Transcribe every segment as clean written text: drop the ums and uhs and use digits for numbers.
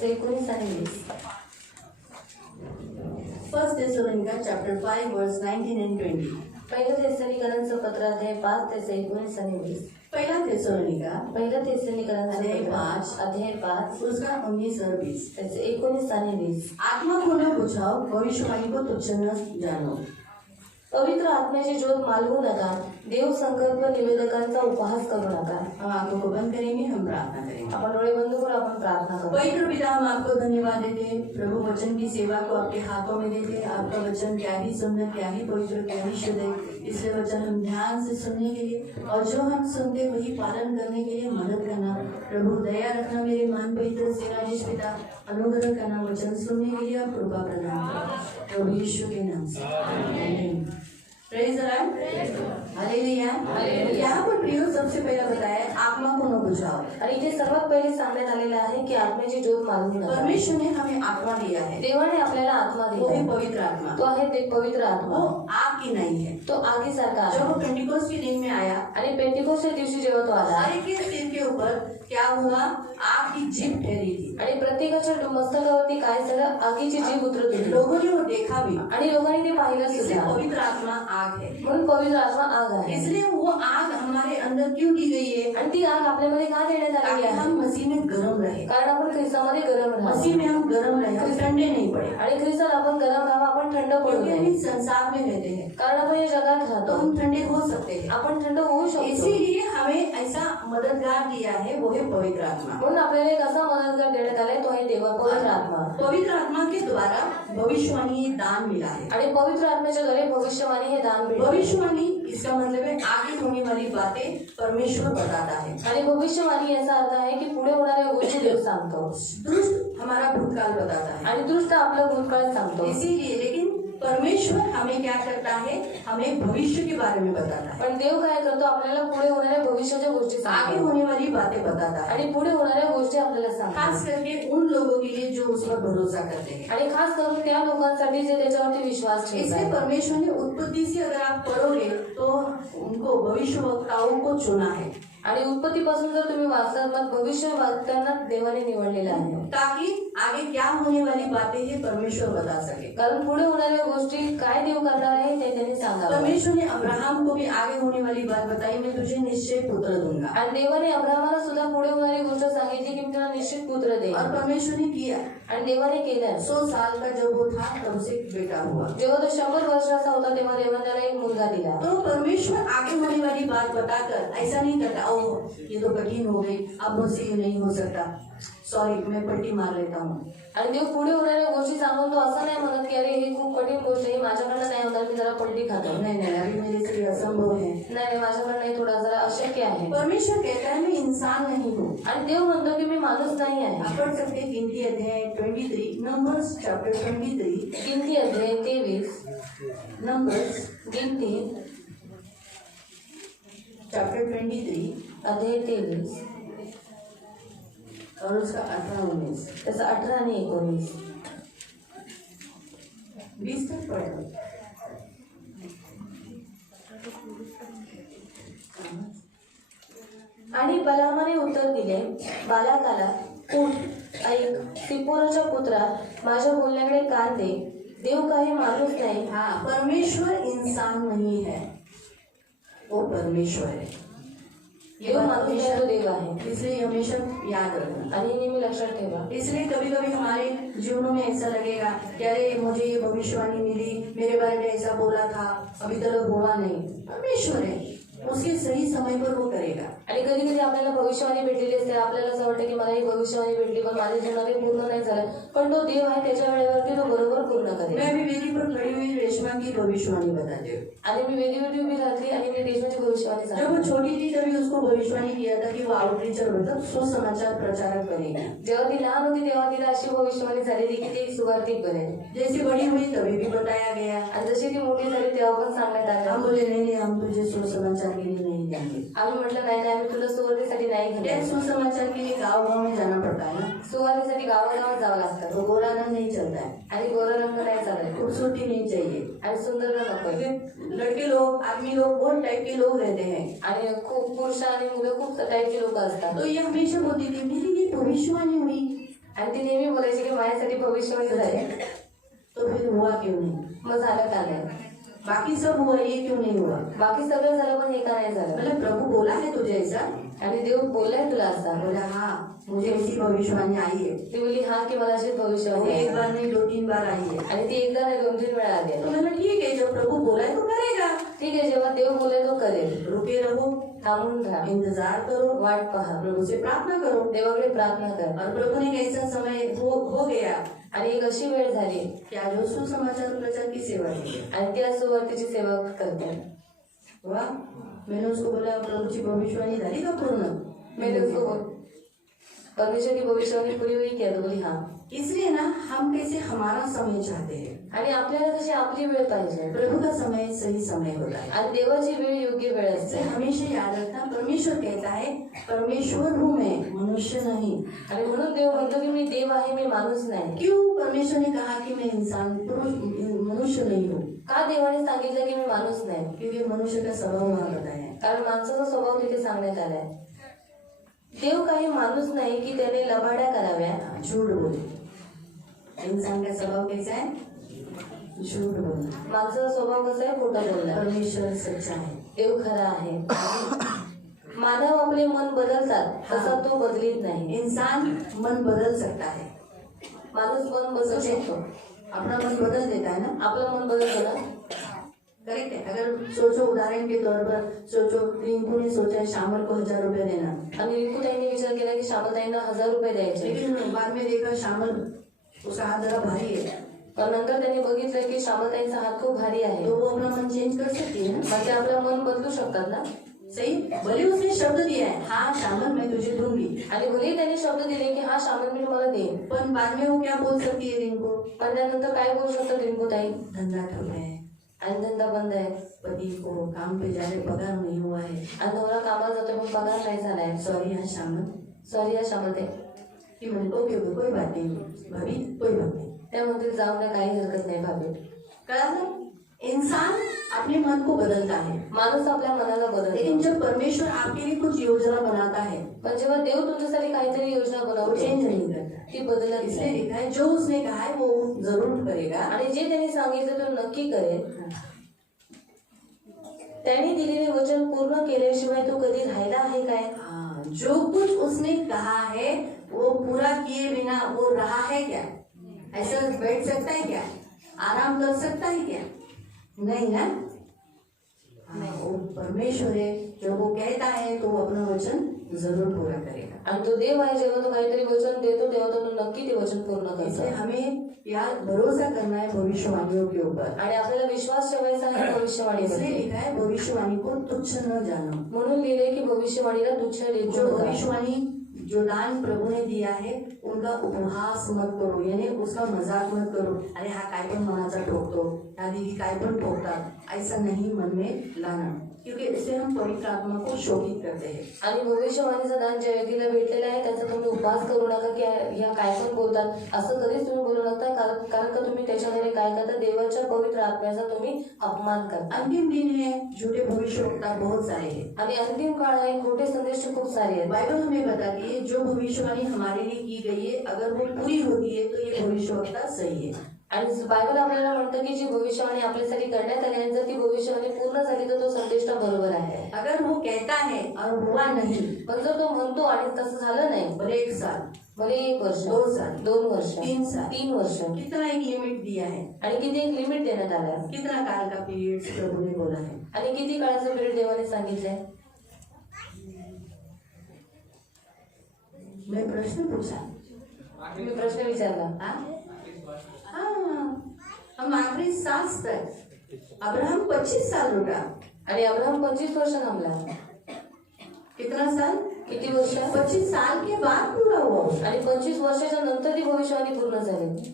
त्याचे 19 आणि 20. First Thessalonians chapter 5 verse 19 and 20. पहिलं थेसलोनिकरांचं पत्र अध्याय 5 त्याचे 19 आणि 20. पहला थेसलोनिका पहिलं थेसलोनिकरांचं अध्याय पत्र 5 अध्याय 5 उसका 19 और 20. त्याचे 19 आणि 20. आत्मा को न बुझाओ, भविष्यवाणी को तुच्छ न जानो. पवित्र आत्म्याची ज्योत मालवू नका, देव संकल्प निवेदकांचा उपहास करू नका. हम आंखों को बंद करेंगे, हम प्रार्थना करेंगे. आपण डोळे बंद करून आपण प्रार्थना करू. पवित्र पिता, हम आपको धन्यवाद देते हैं. प्रभु वचन की सेवा को आपके हाथों में देते हैं. आपका वचन क्या ही सुंदर, क्या ही पवित्र, क्या ही शुद्ध है. इसलिए वचन हम ध्यान से सुनने के लिए और जो हम सुनते वही पालन करने के लिए मदद करना. प्रभु दया रखना. मेरे महान पवित्र सेनाधीश पिता, अनुग्रह करना. वचन सुनने के लिए आप कृपा प्रदान करें. प्रभु यीशु के नाम से आमीन. Praise the Lord. हालेलुया. यहाँ पर प्रियो सबसे पहला बताया आत्मा को न बुझाओ. आणि इथे सर्वात पहिले सांगण्यात आलेलं आहे की आत्म्याची ज्योत मालवू नका. परमेश्वर ने हमें आत्मा दिया है. देवाने आपल्याला आत्मा वो है दिला. पवित्र आत्मा. तो आहे ते पवित्र आत्मा. वो आग की नहीं है. तो आगीसारखा आहे. जब वो पेंटिकोस्ट के दिन में आया, आणि पेंटिकोस्टच्या दिवशी जेव्हा तो आला, सारे के सिर के ऊपर क्या हुआ? आग की जीभ ठहरी थी. आणि प्रत्येकाच्या मस्तकावरती काय झालं? आगीची जीभ उतरत होती. लोगों ने वो देखा भी. आणि लोकांनी ते पाहिलं इसलिए सुद्धा. पवित्र आत्मा आग है. म्हणून पवित्र आत्मा आग आहे. इसलिए वो आग हमारे अंदर क्यों दी गई है? आणि ती आग आपल्यामध्ये का देण्यात आलेली ताकि आहे? हम मसीह में गर्म रहे. कारण आपण ख्रिस्तामध्ये गरम मसीह राहावं. में हम गर्म रहे, हम ठंडे नहीं पड़े. आणि ख्रिस्तात आपण गरम राहावं, आपण थंड पडू क्योंकि हम नये. इस संसार में रहते हैं, कारण आपण या जगात तो राहतो, हम ठंडे हो सकते हैं. आपण थंड होऊ शकतो. इसीलिए हमें ऐसा मददगार दिया है, वो है पवित्र आत्मा. म्हणून आपल्याला एक असा मदतगार देण्यात आलाय, तो आहे देवा पवित्र आत्मा. पवित्र आत्मा के द्वारा भविष्यवाणी दान मिला है. आणि पवित्र आत्म्याच्या द्वारे भविष्यवाणी हे दान मिळते. भविष्यवाणी इसका मतलब है आगे होने वाली बातें परमेश्वर बताता है. आणि भविष्यवाणी याचा अर्थ आहे की पुढे होणाऱ्या गोष्टी देव सांगतो. दुष्ट हमारा भूतकाल बताता है. आणि दृष्ट आपलं भूतकाळ सांगतो. इसीलिए लेकिन परमेश्वर हमें क्या करता है? हमें भविष्य के बारे में बताता है. पण देव काय करतो? आपल्याला पुढे होणाऱ्या भविष्याच्या गोष्टी आगे सांगतो. होने वाली बातें बताता है. आणि पुढे होणाऱ्या गोष्टी आपल्याला खास सांगतो. करके उन लोगों के लिए जो उस पर भरोसा करते हैं. आणि खास करून त्या लोकांसाठी जे त्याच्यावरती विश्वास इसलिए ठेवतात. परमेश्वर ने उत्पत्ति से अगर आप पढ़ोगे तो उनको भविष्यवक्ताओं को चुना है, आणि उत्पत्तीपासून जर तुम्ही वाचतात, मग भविष्य वाचताना देवाने निवडलेलं आहे. ताकि आगे क्या होने वाली बातें है परमेश्वर बता सके. कारण पुढे होणाऱ्या गोष्टी काय देव करणार आहे ते त्यांनी सांगावं. परमेश्वर ने अब्राहम को भी आगे होने वाली बात बताई, मैं तुझे निश्चय पुत्र दूंगा. आणि देवाने अब्राहमाला सुद्धा पुढे होणारी गोष्ट सांगितली की मी तुला निश्चित पुत्र देईन. और परमेश्वर ने किया. आणि देवाने केलं. 100 साल का जब वो था तब उसे एक बेटा हुआ. जेव्हा तो 100 वर्षाचा होता तेव्हा देवाने त्याला एक मुलगा दिला. तो परमेश्वर आगे होने वाली बात बताकर ऐसा नहीं करता, ओ ये तो कठिन हो गई, अब मुझसे ये नहीं हो सकता, सॉरी मैं पलटी मार लेता हूँ. आणि देव पुढे होणाऱ्या गोष्टी सांगून तो असं नाही म्हणत की अरे हे खूप कठीण गोष्ट आहे, माझ्याकडनं नाही होणार, मी जरा पलटी खातो. नहीं नहीं, अभी मेरे से असंभव है. नाही माझ्याकडनं हे थोडा जरा अशक्य आहे. परमेश्वर कहता है मैं इंसान नहीं हूँ. आणि देव म्हणतो की मी माणूस नाही आहे. आप पढ़ सकते हैं गिनती अध्याय 23, नंबर्स चैप्टर 23. गिनती अध्याय 23. नंबर्स गिनती चैप्टर 23 अध्याय 23 और उसका 18-19. त्याचा 18 आणि 19. 20 तक पढ़ो. आणि बलामाने उत्तर दिले, बालाकाला, उठ, ऐक, सिप्पोराच्या पुत्रा, माझ्या बोलण्याकडे कान दे. देव काही माणूस नाही. हाँ, परमेश्वर इंसान नहीं है, वो परमेश्वर है. ये देव बात माणूस नाही, तो देव आहे. इसलिए हमेशा याद रखना. आणि नेहमी लक्षात ठेवा. इसलिए कभी कभी हमारे जीवनों में ऐसा लगेगा कि अरे मुझे ये भविष्यवाणी मिली, मेरे बारे में ऐसा बोला था, अभी तक हुआ नहीं. परमेश्वर है, उसके सही समय पर वो करेगा. आणि कधी कधी आपल्याला भविष्यवाणी भेटलेली असते, आपल्याला असं वाटतं की मला ही भविष्यवाणी भेटली पण माझ्या जीवनात हे पूर्ण नाही झालं, पण तो देव आहे, त्याच्या वेळेवरती तो बरोबर पूर्ण करेल. मैं अभी वेदी पर खड़ी हुई रेशमा की भविष्यवाणी बताती हूँ. आणि मी वेदीवरती उभी राहली आणि मी रेशमाची भविष्यवाणी जब सांगितली. वो छोटी थी तभी उसको भविष्यवाणी किया था कि वो आउटरीचर मतलब सुसमाचार प्रचारक बनेगी. जेव्हा ती लहान होती तेव्हा तिला अशी भविष्यवाणी झालेली की ती सुवार्तिक बनेल. जैसे बड़ी हुई तभी भी बताया गया. आणि जशी ती मोठी झाली तेव्हा पण सांगण्यात हम आलं. बोले नहीं नहीं, हम तुझे सुसमाचार के लिए नहीं जाएंगे. आम्ही म्हटलं नाही नाही, आम्ही तुला सुवार्तेसाठी नाही क्या घेणार. सुसमाचार के लिए गाँव गाँव में जाना पड़ता है ना, सुवार्तेसाठी गावागावात जावं लागतं. तो गोरा रंग नहीं चलता है, आणि गोरा रंग नाही चालत. खूबसूरती नहीं चाहिए. आणि सुंदर नकोय. लड़के लोग, आदमी लोग बहुत टाइप के लोग रहते हैं. आणि खूप पुरुष आणि मुलं खूप टाईपची लोक असतात. तो ये हमेशा बोलती थी मेरी ये भविष्यवाणी हुई, आणि ती नेहमी बोलायची की माझ्यासाठी भविष्यवाणी झाली. तो फिर हुआ क्यों नहीं? मग झालं का नाही? बाकी सब हुआ, ये क्यों नहीं हुआ? बाकी सगळं झालं पण हे का नाही झालं? मतलब प्रभु बोला है तुझे ऐसा? आणि देव बोललाय तुला असा? बोला हाँ, मुझे ऐसी भविष्यवाणी आई है. ती बोलली हा की मला अशी वो भविष्यवाणी एक आहे. बार नहीं 2-3 बार आई है. आणि ती एकदा नाही 2-3 वेळा आली आहे. तो मैंने ठीक है, जब प्रभु बोला है तो करेगा. ठीक आहे, जेव्हा देव बोले तो करेल. रुके रहो, थांबून राहा, इंतजार करो, वाट पहा, प्रभु से प्रार्थना करो. देवाकडे प्रार्थना कर. और प्रभु ने एक ऐसा समय हो गया आणि एक अशी वेळ झाली कि आज वो सुसमाचार प्रचार की सेवा की है. आणि त्या सुवार्तेची सेवा करते. वाह, मैंने उसको बोला प्रभुची भविष्यवाणी झाली का पूर्ण? मेरे उसको परमेश्वर की भविष्यवाणी पूरी हुई क्या? तो बोली हाँ. इसलिए ना हम कैसे हमारा समय चाहते हैं. आणि आपल्याला कशी आपली वेळ पाहिजे. प्रभु का समय सही समय होता है. आणि देवाची वेळ योग्य वेळ इससे असते. हमेशा याद रखना, परमेश्वर कहता है परमेश्वर हूँ मैं, मनुष्य नहीं. आणि म्हणून देव म्हणतो की मी देव आहे, मी माणूस नाही. क्यों परमेश्वर ने कहा कि मैं इंसान पुरुष मनुष्य नहीं हूँ? का देवाने सांगितलं की मी माणूस नाही? क्योंकि मनुष्य का स्वभाव वहाँ बताया है. कारण माणसाचा स्वभाव तिथे सांगण्यात आलाय. देव काही माणूस नाही की त्याने लबाड्या कराव्या. झूठ बोले. इंसान का स्वभाव कैसा है? झूठ बोलना. माणसाचा स्वभाव कसा आहे? खोटं बोलणं. परमेश्वर सच्चा है. देव खरा आहे. मानव आपले मन बदलतात, तसा तो बदलीत नाही. इंसान मन बदल सकता है. माणूस मन बदलू शकतो. अपना मन बदल देता है ना. आपलं मन बदलतो ना. करेक्ट है. अगर सोचो, उदाहरण के तौर पर सोचो, रिंकू ने सोचा है श्यामल को 1000 रुपए देना. आणि रिंकूताईंनी विचार केला की श्यामलताईंना 1000 रुपये द्यायचे. लेकिन बाद में देखा श्यामल, उसका हाथ जरा भारी है. पण नंतर त्यांनी बघितलं की श्यामलताईंचा हात खूप भारी आहे. तो वो अपना मन चेंज कर सकती है ना. मग ते आपलं मन बदलू शकतात ना. सही. भले उसने शब्द दिया है, हाँ श्यामल मैं तुझे दूंगी. आणि भलेही त्यांनी शब्द दिले की हा श्यामल मी तुम्हाला देईन. पण बाद में वो क्या बोल सकती है रिंकू? पण त्यानंतर काय बोलू शकतात रिंकूताई? धंधा ठप है, आणि धंदा बंद आहे, पति को काम पे जा रहे, पगार नहीं हुआ है. आणि नवरा कामाला जातो पण पगार नाही झालाय. सॉरी हाँ श्यामल. सॉरी या श्यामलताई. कि मैंने ओके ओके कोई बात नहीं भाभी, कोई बात नहीं. त्या म्हणतील जाऊ द्या, काही हरकत नाही भाभी. कळलं? इंसान अपने मन को बदलता है. माणूस आपल्या मनाला बदलतो. लेकिन जब परमेश्वर आपके लिए कुछ योजना बनाता है, पण जेव्हा देव तुमच्यासाठी काहीतरी योजना वो बनवतो चेंज नहीं करता. ती बदलत इसलिए नाही. लिखा है जो उसने कहा है वो जरूर करेगा. आणि जे त्यांनी सांगितलं तो नक्की करेल. त्यांनी दिलेले वचन पूर्ण केल्याशिवाय तो कधी राहिला आहे काय? हाँ, जो कुछ उसने कहा है वो पूरा किए बिना वो रहा है क्या? ऐसा बैठ सकता है क्या? आराम कर सकता है क्या? नहीं ना. हाँ, वो परमेश्वर है, जब वो कहता है तो वो अपना वचन जरूर पूरा करेगा. आणि तो देव आहे, जेव्हा तो काहीतरी वचन देतो तेव्हा तो नक्की ते वचन पूर्ण इसलिए करतो. हमें यार भरोसा करना है भविष्यवाणियों के ऊपर. आणि आपल्याला विश्वास ठेवायचा आहे इसलिए भविष्यवाणीवर. लिखा है भविष्यवाणी को तुच्छ न जानो. म्हणून लिहिले की भविष्यवाणीला तुच्छ लेखू जो नका. भविष्यवाणी जो दान प्रभु ने दिया है उनका उपहास मत करो, यानी उसका मजाक मत करो. अरे हा काय पण मनाचा ठोकतो, ह्या दीदी काय पण ठोकतात, ऐसा नहीं मन में लाना. क्योंकि इससे हम पवित्र आत्मा को शोकित करते हैं. आणि भविष्यवाणीचं दान ज्या व्यक्तीला भेटलेलं आहे त्याचा तुम्ही उपहास करू नका की ह्या काय पण बोलतात असं कधीच तुम्ही बोलू नका. कारण का तुम्ही त्याच्याद्वारे काय करता? देवाच्या पवित्र आत्म्याचा तुम्ही अपमान करता. अंतिम दिन है, झूठे भविष्यवक्ता बहुत सारे हैं. आणि अंतिम काळ आहे, खोटे संदेश खूप सारे आहेत. बाइबल हमें बताती है जो भविष्यवाणी हमारे लिए की गई है अगर वो पूरी होती है तो ये भविष्यवक्ता सही है. आणि बायबल आपल्याला म्हणतं की जी भविष्यवाणी आपल्यासाठी करण्यात आली आणि जर ती भविष्यवाणी पूर्ण झाली तर तो संदेश बरोबर आहे. अगर वो कहता है और हुआ नहीं, पण जर तो म्हणतो आणि तसं झालं नाही, भले 1 साल, भले 1 वर्ष, 2 साल, 2 वर्ष, 3 साल, 3 वर्ष, कितना एक लिमिट दिया है, आणि किती एक लिमिट देण्यात आलं आहे, कितना काल का पीरियड प्रभु ने बोला है. आणि किती काळाचं पिरियड देवाने सांगितलंय. मैं प्रश्न पूछा. तुम्ही प्रश्न विचारला. हाँ, हम आखिरी सांस तक. अब्राहम 25 साल रुका. आणि अब्राहम 25 वर्ष थांबला. कितना साल? किती वर्ष? 25 साल के बाद पूरा हुआ. आणि 25 वर्षाच्या नंतर ती भविष्यवाणी पूर्ण झाली.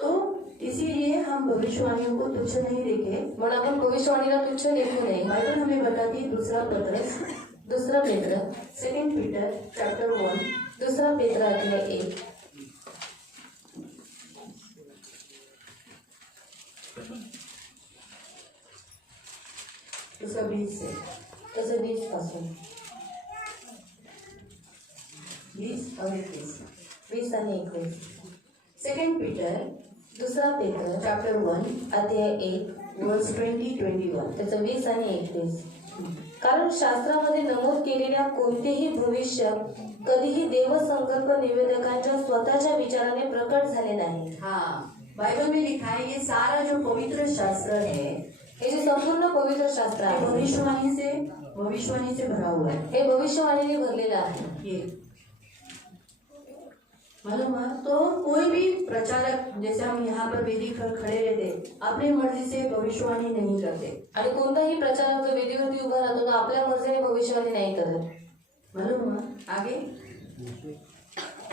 तो इसीलिए हम भविष्यवाणियों को तुच्छ नहीं देखे. म्हणून आपण भविष्यवाणीला तुच्छ लेखू नये. बाइबल हमें बताती है दूसरा पत्रस, दुसरा पेत्र, 2 पीटर चैप्टर 1, दुसरा पेत्र अध्याय 1. उसका 20 से तसं 20 पासून 20 और 21. 20 आणि 21. सेकंड पीटर दुसरा पेत्र चॅप्टर 1 अध्याय 1 वर्स 20-21. त्याचं 20 आणि 21. कारण शास्त्रामध्ये नमूद केलेल्या कोणतेही भविष्य कधीही देवसंकल्प निवेदकांच्या स्वतःच्या विचाराने प्रकट झाले नाही. हाँ, बाइबल में लिखा है ये सारा जो पवित्र शास्त्र है हे जे संपूर्ण पवित्र शास्त्र ये आहे भविष्यवाणी से भरा हुआ है. हे भविष्यवाणीने भरलेलं आहे. ये मालूम है? तो कोई भी प्रचारक जैसे हम यहाँ पर वेदी पर खड़े रहते अपनी मर्जी से भविष्यवाणी नहीं करते. आणि कोणताही प्रचारक जो वेदीवरती उभा राहतो तो आपल्या मर्जीने भविष्यवाणी नाही करत. मालूम है? आगे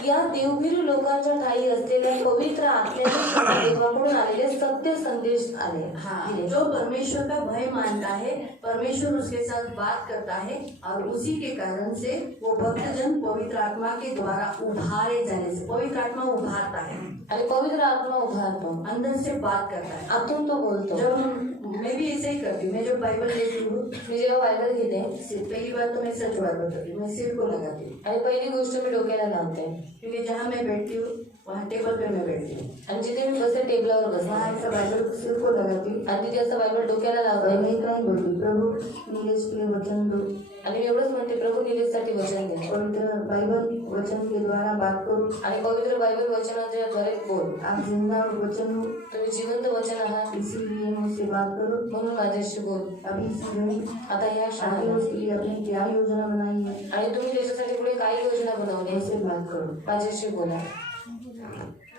या देवभीरू लोकांच्या ठाई असलेल्या पवित्र आत्म्याने देवाकडून आलेले सत्य संदेश आले. हाँ, जो परमेश्वर का भय मानता है, परमेश्वर उसके साथ बात करता है और उसी के कारण से वो भक्तजन पवित्र आत्मा के द्वारा उभारे जाने से, पवित्र आत्मा उभारता है, आणि पवित्र आत्मा उभारतो, अंदर से बात करता है. आतून तो बोलतो. मैं भी ऐसे ही करती हूँ. मैं जब बाइबल लेती हूँ मी जेव्हा बायबल घेते पहली बात तो मैं सच बात बताती हूँ, मैं सिर को लगाती हूँ. आणि पहिली गोष्ट मी डोक्याला लावते क्योंकि जहाँ मैं बैठती हूँ वहाँ टेबल पे मैं बैठती हूँ, आणि जिथे मी बसते टेबलावर बसते वहाँ ऐसा बाइबल सिर को लगाती हूँ आणि तिथे असं बायबल डोक्याला और लावते मैं इतना ही बोलती, प्रभु नीलेश के लिए वचन दो, आणि मी एवढंच म्हणते प्रभू निलेशसाठी वचन दे पवित्र बाइबल वचन के द्वारा बात करो. आणि पवित्र बायबल वचनाच्या द्वारे बोल. आप जिंदा वचन हो, तुम्ही जिवंत वचन आहात इसीलिए मुझसे बात करो. म्हणून माझ्याशी बोल. अभी समय आता या आगे शाळेला उसके लिए अपनी क्या योजना बनाई है, आणि तुम्ही त्याच्यासाठी पुढे काय योजना बनवली मुझसे बात करो. माझ्याशी बोला.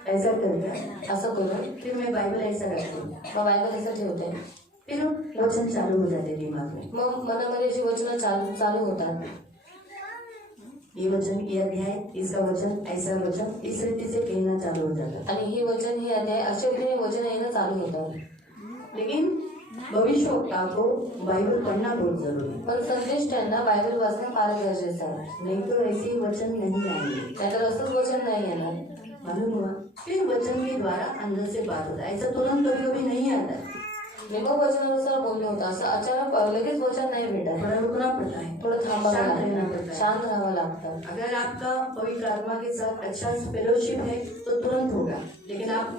ऐसा करता असं करून फिर मैं बाइबल ऐसा रखती हूँ, मग बायबल असं ठेवते. फिर वचन चालू हो जाते दिमाग में. मग मनामध्ये अशी वचनं चालू होतात. ये वचन, ये अध्याय, इसका वचन, ऐसा वचन, इस रीति से कहना चालू हो जाता. आणि हे वचन हे अध्याय अशा रीतीने वचन येणं चालू होतं. लेकिन भविष्यवक्ता को बाइबल पढ़ना बहुत जरूरी है, पण संदेष्टांना बायबल वाचणं फार गरजेचं आहे. नहीं तो ऐसे वचन नहीं आएंगे. नाहीतर असंच वचन नाही येणार. मालूम हुआ? फिर वचन के द्वारा अंदर से बात होता है. ऐसा तुरंत कभी कभी नहीं आता है, मी मग वचनानुसार बोलले होतं. असं अचानक लगेच वचन नाही भेटत. थोड़ा रुकना पड़ता है, थोडं थांबावं शांत रहना लागतं, पड़ता है. शांत राहावं लागतं. अगर आपका पवित्र आत्मा के साथ अच्छा फेलोशिप है तो तुरंत होगा, लेकिन आप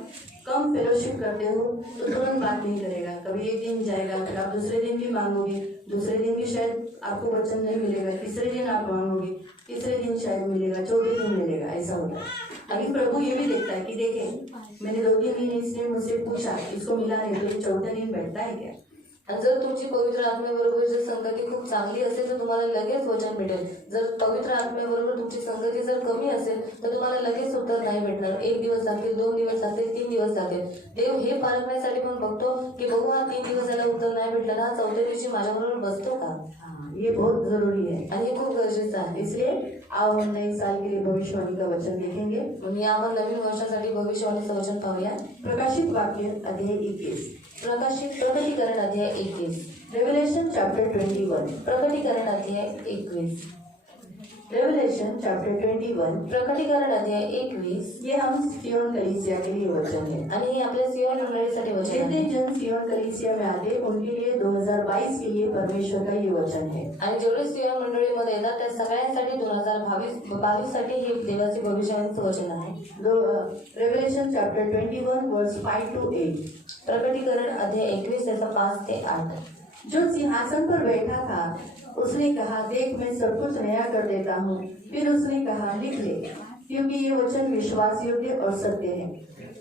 कम फेलोशिप करते हो तो तुरंत बात नहीं करेगा. कभी एक दिन जाएगा, फिर आप दूसरे दिन भी मांगोगे, दूसरे दिन भी शायद आपको वचन नहीं मिलेगा, तीसरे दिन आप मांगोगे, तीसरे दिन शायद मिलेगा, चौथे दिन मिलेगा. ऐसा होता है. लेकिन प्रभु ये भी देखता है कि देखें मैंने 2-3 दिन इसने मुझसे पूछा, इसको मिला नहीं, तो ये चौथे दिन बैठता है क्या. आणि जर तुमची पवित्र आत्म्याबरोबर जर संगती खूप चांगली असेल तर तुम्हाला लगेच वचन भेटेल. जर पवित्र आत्म्याबरोबर तुमची संगती जर कमी असेल तर तुम्हाला लगेच उत्तर नाही भेटणार. 1 दिवस जातील, 2 दिवस जातील, 3 दिवस जातील. देव हे पारखण्यासाठी पण बघतो की बघू हा 3 दिवस याला उत्तर नाही भेटलं ना, 4थ्या दिवशी माझ्याबरोबर बसतो का. ये बहुत जरूरी है. आणि हे खूप गरजेचं आहे. इसलिए आओ हम नए साल के लिए भविष्यवाणी का वचन देखेंगे. म्हणून आपण नवीन वर्षासाठी भविष्यवाणीचं वचन पाहूया. प्रकाशित वाक्य अध्याय 21. प्रकटीकरण अध्याय 21. Revelation chapter 21. प्रकटीकरण अध्याय 21. Revelation chapter 21. प्रकटीकरण अध्याय 21. ये हम सियोन कलीसिया के लिए वचन है. आणि हे आपल्या सियोन मंडळीसाठी वचन जितने आहे. जन सियोन कलीसिया में आते उनके लिए 2022 के लिए परमेश्वर का ये वचन है. आणि जेवढे सियोन मंडळीमध्ये येतात त्या सगळ्यांसाठी 2022 साठी हे देवाचे भविष्यवाणीचं वचन आहे. रेवलेशन चैप्टर 21 वर्स 5 to 8. प्रकटीकरण अध्याय 21 त्याचा 5 ते 8. जो सिंहासन पर बैठा था उसने कहा, देख मैं सब कुछ नया कर देता हूँ. फिर उसने कहा, लिख ले, क्योंकि ये वचन विश्वास योग्य और सत्य है.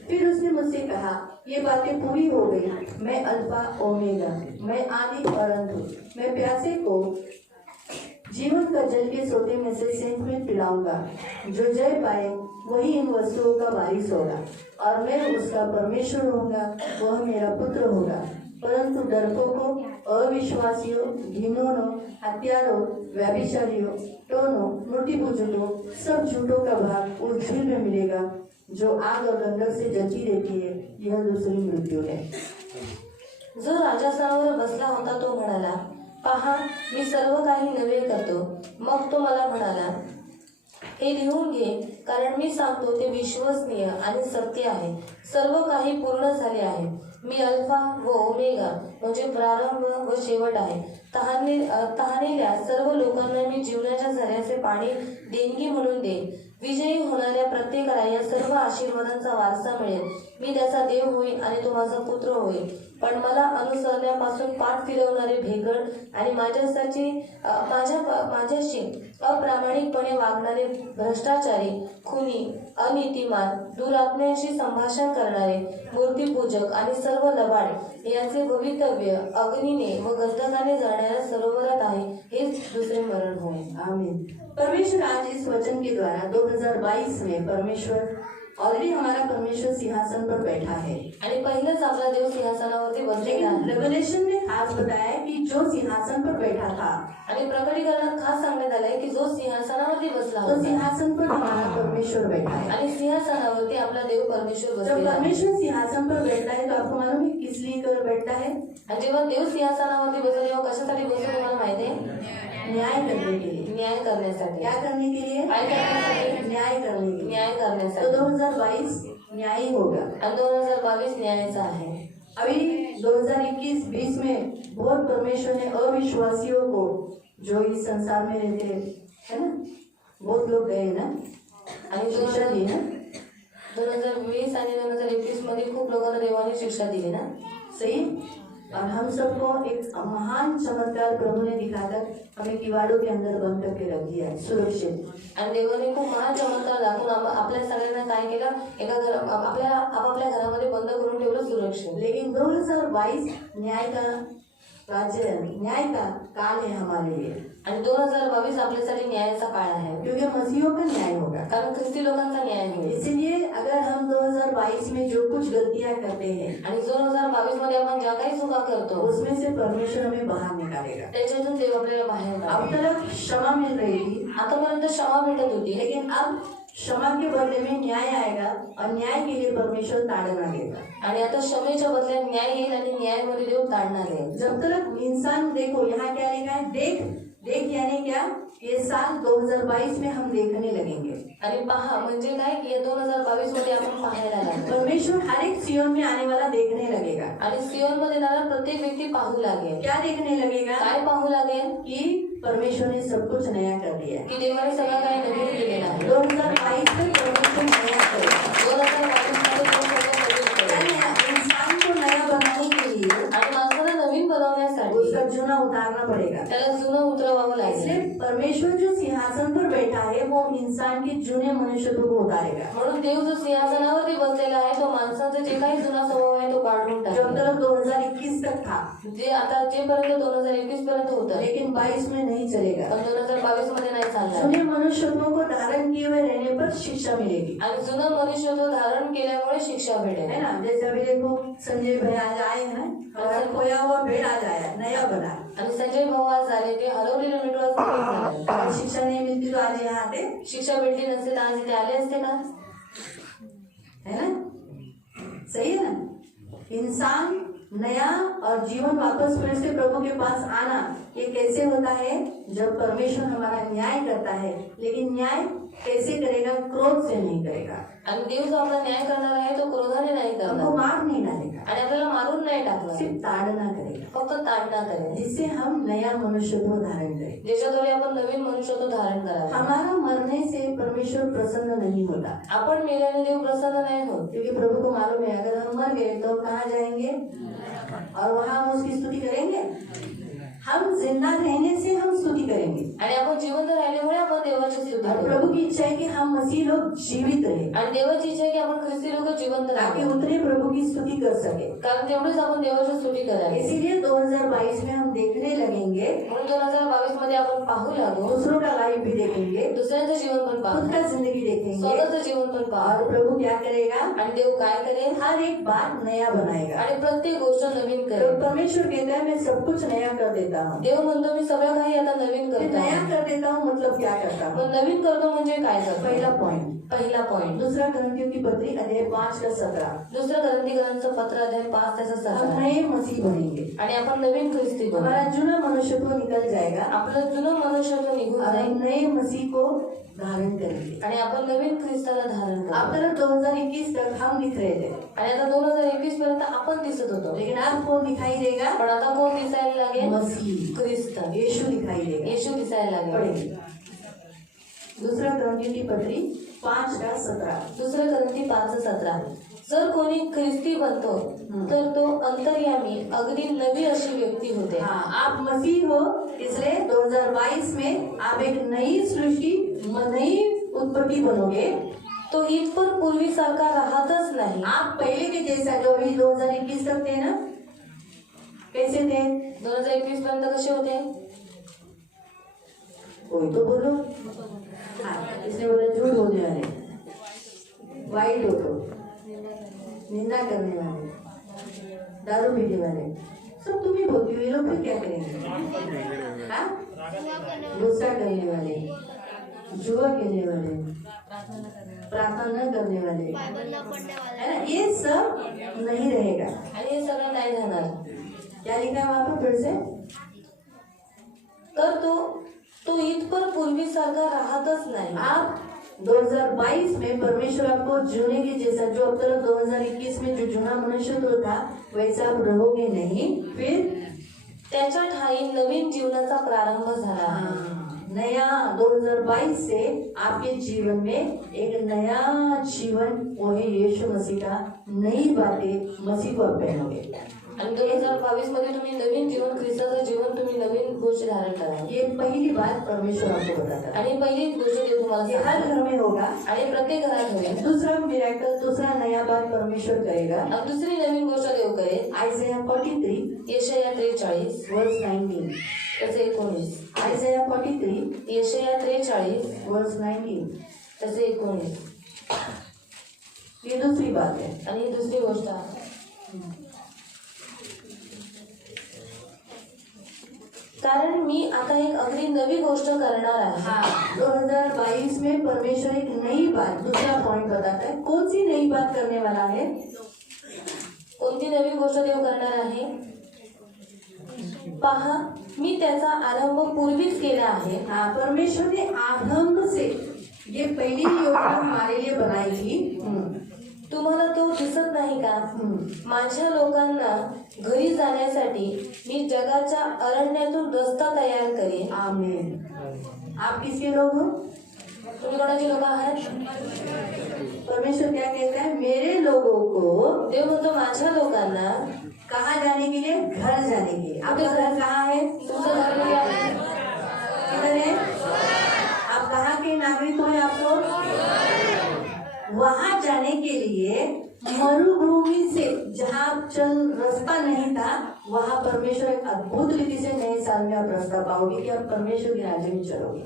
फिर उसने मुझसे कहा, ये बातें पूरी हो गई. मैं अल्फा ओमेगा, मैं आदि और अंत हूँ. मैं प्यासे को जीवन का जल के सोते में से सेंध में पिलाऊंगा. जो जय पाए वही इन वस्तुओं का वारिस होगा और मैं उसका परमेश्वर होऊंगा, वह मेरा पुत्र होगा. परंतु डरपोकों, अविश्वासियों, घिनौनों, हत्यारों, व्यभिचारियों, टोनों, मूर्तिपूजकों, सब झूठों का भाग उस झील में मिलेगा जो आग और गंधक से जलती रहती है. यह दूसरी मृत्यु है. जो राजासनावर बसला होता तो म्हणाला, पहा मी सर्व काही नवे करतो. मग तो मला म्हणाला, हे लिहून घे, कारण मी सांगतो ते विश्वसनीय आणि सत्य आहे. सर्व काही पूर्ण झाले आहे. मी अल्फा व ओमेगा म्हणजे प्रारंभ व शेवट आहे. तहानलेल्या सर्व लोकांना मी जीवनाच्या झऱ्याचे पाणी देणगी म्हणून देईन. विजयी होणाऱ्या प्रत्येकाला या सर्व आशीर्वादांचा वारसा मिळेल. मी त्याचा देव होईल आणि तो माझा पुत्र होईल. पण मला अनुसरण्यापासून पाठ फिरवणारे भेगड आणि माझ्याशी अप्रामाणिकपणे वागणारे भ्रष्टाचारी, खुनी, अनीतिमान, दुरात्म्यांशी संभाषण करणारे, मूर्तीपूजक आणि सर्व लबाड यांचे भवितव्य अग्नीने व गंधकाने जळणाऱ्या सरोवरात आहे. हेच दुसरे मरण होय. आमीन। परमेश्वर आज इस वचन के द्वारा 2022 में परमेश्वर ऑलरेडी हमारा परमेश्वर सिंहासन पर बैठा है। आणि पहिलेच आपला देव सिंहासनावरती बसलेला लेकिन आहे. रेवलेशन ने खास बताया कि जो सिंहासन पर बैठा था आणि प्रकटीकरणात खास सांगण्यात आलंय की जो सिंहासनावरती बसला तो होता सिंहासन पर हमारा परमेश्वर बैठा है। आणि सिंहासनावरती आपला देव परमेश्वर जब बसलेला आहे. परमेश्वर सिंहासन पर बैठता है तो आपको मालूम है किस लिए कर बैठता है? आणि जेव्हा देव सिंहासनावरती बसतो तेव्हा कशासाठी बसतो तुम्हाला माहिती आहे? न्याय करने के लिए। न्याय करण्यासाठी. क्या करने के लिए? काय करण्यासाठी? न्याय करने के लिए। न्याय तो करण्यासाठी. 2022 न्यायी होगा। आणि 2022 न्यायाचा आहे. अभी 2021-20 में बहुत परमेश्वर ने अविश्वासियों को जो इस संसार में रहते है ना, बहुत लोग गए ना आणि शिक्षा दी ना। 2020 आणि 2021 मध्ये खूप लोकांना देवाने शिक्षा दिली ना. सही। और हम सबको एक महान चमत्कार प्रभु ने दिखाकर हमें किवाड़ों के अंदर बंद करके रख दिया है, सुरक्षित। आणि देवाने खूप महान चमत्कार दाखवून आपल्या सगळ्यांना काय केलं, एका आपापल्या घरामध्ये बंद करून ठेवलं सुरक्षित. लेकिन 2022 न्याय का राज्य, न्याय का काल है हमारे लिए। आणि 2022 आपल्यासाठी न्यायाचा काळ आहे. क्योंकि मसीहों का न्याय होगा। कारण ख्रिस्ती लोकांचा न्याय होईल. इसलिए अगर हम 2022 में जो कुछ गलतियां करते हैं आणि 2022 मध्ये आपण ज्या काही चुका करतो उसमें से परमेश्वर हमें बाहर निकालेगा। त्याच्यातून देव आपल्याला बाहेर अब काढेल. तक क्षमा मिल रही थी, आतापर्यंत क्षमा भेटत होती. लेकिन अब क्षमा के बदले में न्याय आएगा और न्याय के लिए परमेश्वर ताड़ना देगा। आणि आता क्षमेच्या बदल्यात न्याय येईल आणि न्यायामध्ये देव ताडणार आहे. जब तक इंसान, देखो यहाँ क्या लिखा है, देख यानी क्या, ये साल 2022 में हम देखने लगेंगे। आणि पहा म्हणजे काय की 2022 मध्ये आपण पाहायला लागलो. परमेश्वर हर एक सियोन में आने वाला देखने लगेगा। आणि सियोन मध्ये येणारा प्रत्येक व्यक्ती पाहू लागेल. क्या देखने लगेगा? काय पाहू लागेल? कि परमेश्वर ने सब कुछ नया कर दिया है। की देवाने सगळं काही नवीन केलेलं आहे. 2022 में परमेश्वर नया करेगा। 2022 मध्ये देव सगळं नवीन क्या करेल. नया? इंसान को नया बनाने के लिए आणि माणसाला नवीन बनवण्यासाठी उसका जुना उतारना पड़ेगा। त्याला जुनं उतरवावं इसलिए लागेल. परमेश्वर जो सिंहासन पर बैठा है वो इंसान के जुने मनुष्यत्व को उतारेगा। म्हणून देव जो सिंहासनावरती बसलेला आहे तो माणसाचा जे काही जुना स्वभाव आहे तो काढून जब टाकेल. तक 2021 तक था, जे आता जेपर्यंत 2021 पर्यंत होतं लेकिन 22 में नहीं चलेगा। पण 2022 मध्ये नाही चालणार. जुने मनुष्यत्व को धारण किए हुए रहने पर शिक्षा मिलेगी, आणि जुनं मनुष्यत्व धारण केल्यामुळे शिक्षा भेटेल. है ना। जैसे अभी देखो संजय भाई आज आए हैं, हमारा खोया हुआ भेड़ आज आया, नया बना। आणि संजय भाऊ आज झाले ते हरवलेलं मित्र आज ठीक झालं. अगर शिक्षा नहीं मिलती तो आज यहाँ आते, शिक्षा भेटली नसते तर आज इथे आले असते का? है ना। सही है ना। इंसान नया और जीवन वापस फिर से प्रभु के पास आना, ये कैसे होता है? जब परमेश्वर हमारा न्याय करता है। लेकिन न्याय कैसे करेगा? क्रोध से नहीं करेगा। आणि देव जो आपला न्याय करणार आहे तो क्रोधाने नाही हमको करणार मार नहीं डालेगा, आणि आपल्याला मारून नाही टाकणार, सिर्फ ताड़ना करेगा, फक्त ताडना करेल. जिससे हम नया मनुष्यत्व धारण करें। ज्याच्याद्वारे आपण नवीन मनुष्यत्व धारण करावे. हमारा मरने से परमेश्वर प्रसन्न नहीं होता, आपण मेल्याने देव प्रसन्न नाही होत. क्योंकि प्रभु को मालूम है अगर हम मर गए तो कहाँ जाएंगे और वहाँ हम उसकी स्तुति करेंगे। हम जिंदा रहने से हम स्तुति करेंगे, आणि आपण जिवंत राहिल्यामुळे आपण देवाची स्तुती और करू. प्रभु की इच्छा है कि हम मसीह लोग जीवित रहे, आणि देवाची इच्छा आहे की आपण ख्रिस्ती लोक जिवंत ताकि राहावे. उतने प्रभु की स्तुति कर सके। कारण तेवढीच आपण देवाची स्तुती करावी. इसीलिए 2022 में हम देखने लगेंगे, म्हणून 2022 मध्ये आपण पाहू लागू, दूसरों का लाइफ भी देखेंगे, दुसऱ्यांचं जीवन पण खुद पाहू, का जिंदगी देखेंगे, स्वतःचं जीवन पण पाहू. और प्रभु क्या करेगा? आणि देव काय करेल? हर एक बात नया बनाएगा। आणि प्रत्येक गोष्ट नवीन तो करेल. परमेश्वर कहता है मैं सब कुछ नया कर देता हूँ। देव म्हणतो मी सगळं काही आता नवीन मैं करतो. नया कर देता हूँ मतलब क्या करता हूँ? मग नवीन करतो म्हणजे काय करतो? पहला पॉइंट, पहिला पॉइंट. दूसरा करंथियों की पत्री अध्याय 5 का 17, दुसरं ग्रंथीकरांचं पत्र अध्याय 5 त्याचा हम 17. नए मसीह बनेंगे, आणि आपण नवीन ख्रिस्ती बनू. हमारा जुना मनुष्यत्व निकल जाएगा आपलं जुनं मनुष्यत्व निघून और जाईल हम नए मसीह को धारण करेंगे। आणि आपण नवीन ख्रिस्ताला धारण अब करू. तक 2021 तक हम दिख रहे थे, आणि आता 2021 पर्यंत आपण दिसत होतो. लेकिन अब कौन दिखाई देगा? पण आता कोण दिसायला लागेल? मसीह, ख्रिस्त, यीशु दिखाई देगा। येशू दिसायला लागेल. पढ़ेंगे दूसरा ग्रंथियों की पत्री 5:17. दुसरं करंती 5:17. जर कोणी ख्रिस्ती बनतो तर तो अंतर्यामी अगदी नवी अशी व्यक्ती होते. हाँ, आप मसीह हो, इसलिए 2022 में आप एक नई सृष्टि, नई उत्पत्ति बनोगे. तो इथपर पूर्वीसारखा राहतच नाही. आप पहले के जैसा जो अभी 2021 तक थे ना, कैसे थे? 2021 पर्यंत कसे होते? कोई तो बोलो. हाँ, इसने बोला झूठ बोलने वाले, वाइट हो तो, निंदा करने वाले, दारू पीने वाले, सब तुम ही बोलती हो. ये लोग फिर क्या करेंगे? हाँ? गुस्सा करने वाले, जुआ खेलने वाले, प्रार्थना न करने वाले, है ना, ये सब नहीं रहेगा. आणि हे सगळं नाही राहणार. क्या लिखा है वहां पर फिर से? तर तो इथपर पूर्वीसारखा राहतच नाही. आप 2022 में परमेश्वर आपको जीने के जैसा, जो अब तक 2021 में जो जुना मनुष्यत्व था वैसा आप रहोगे नहीं. फिर त्याच्या ठाई नवीन जीवनाचा प्रारंभ झाला. नया 2022 से आपके जीवन में एक नया जीवन, वो है यीशु मसीह का. नई बातें मसीह को आप पहनोगे. आणि 2022 मध्ये तुम्ही नवीन जीवन, ख्रिस्ताचं जीवन, तुम्ही नवीन गोष्ट धारण करा. ये पहली बात परमेश्वर आपको बताता है. आणि पहिली गोष्ट देव तुम्हाला ये हर सांगतो. घर में होगा. आणि प्रत्येक घरात होईल. दूसरा मिराकल, दूसरा नया बात परमेश्वर करेगा. अब दुसरी नवीन गोष्ट देव करेल. आयजाया 43 यशया 43 वर्स 19. त्याचे 19. आयजाया 43 यशया 43 वर्स 19. त्याचे 19. ये दूसरी बात है. आणि दुसरी गोष्ट आहे, कारण मी आता एक अगदी नवी गोष्ट करणार आहे. हाँ, 2022 में परमेश्वर एक नई बात, दूसरा पॉइंट बताता है. कौन सी नई बात करने वाला है? कोणती नवीन गोष्ट देव करणार आहे? पहा, मी त्याचा आरंभ पूर्वीच केला आहे. हाँ, परमेश्वर ने आरंभ से ये पहली योजना हमारे लिए बनाई थी. तुम्हाला तो दिसत नाही का? माझ्या लोकांना घरी जाण्यासाठी मी जगाच्या अरण्यातून रस्ता तयार करेन. आमीन. आप किसके लोग हो? तुम्ही कोणाची लोक आहात? परमेश्वर क्या कहता है? मेरे लोगों को देव म्हणतो माझ्या लोकांना कहाँ जाने के लिए? घर जाने के लिए. आपका घर कहाँ है? तुमचं घर कुठे आहे? किधर है? आप कहाँ के नागरिक हो? आपको वहां जाने के लिए मरुभूमि से, जहाँ चल रास्ता नहीं था, वहां परमेश्वर एक अद्भुत रीति से नए साल में आप रास्ता पाओगे कि आप परमेश्वर के राज्य में चलोगे.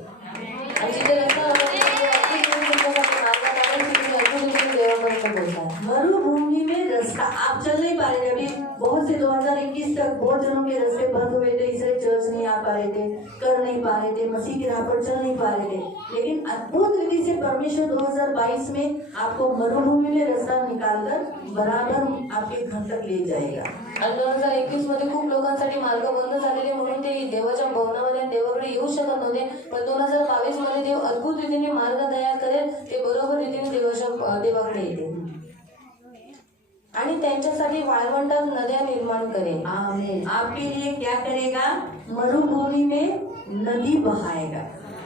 आणि जिथे रस्ता होता तिथे अगदी तुम्ही तुमच्यासाठी मार्गात आहे, तुम्ही अगदी तुम्ही देवापर्यंत पोहोचा. मरुभूमि में रास्ता आप चल नहीं पा रहे थे. अभी बहुत से 2021 तक बहुत जनों के रास्ते बंद हुए थे, इसलिए चर्च नहीं आ पा रहे थे, कर नहीं पा रहे थे, मसीह की राह पर चल नहीं पा रहे थे. लेकिन अद्भुत रीति से परमेश्वर 2022 में आपको मरुभूमि में रास्ता निकालकर बराबर आपके घर तक ले जाएगा. आणि 2021 मध्ये खूप लोकांसाठी मार्ग बंद झालेले म्हणून ते देवाच्या भवनामध्ये देवाकडे येऊ शकत नव्हते. पण 2022 मध्ये देव अद्भुत रीतीने मार्ग तयार करेल. ते बरोबर रीतीने देवाकडे येते आणि त्यांच्यासाठी वाळवंटात नद्या निर्माण करेल. आमीन. आपके लिए क्या करेगा? मरुभूमि में नदी बहाएगा.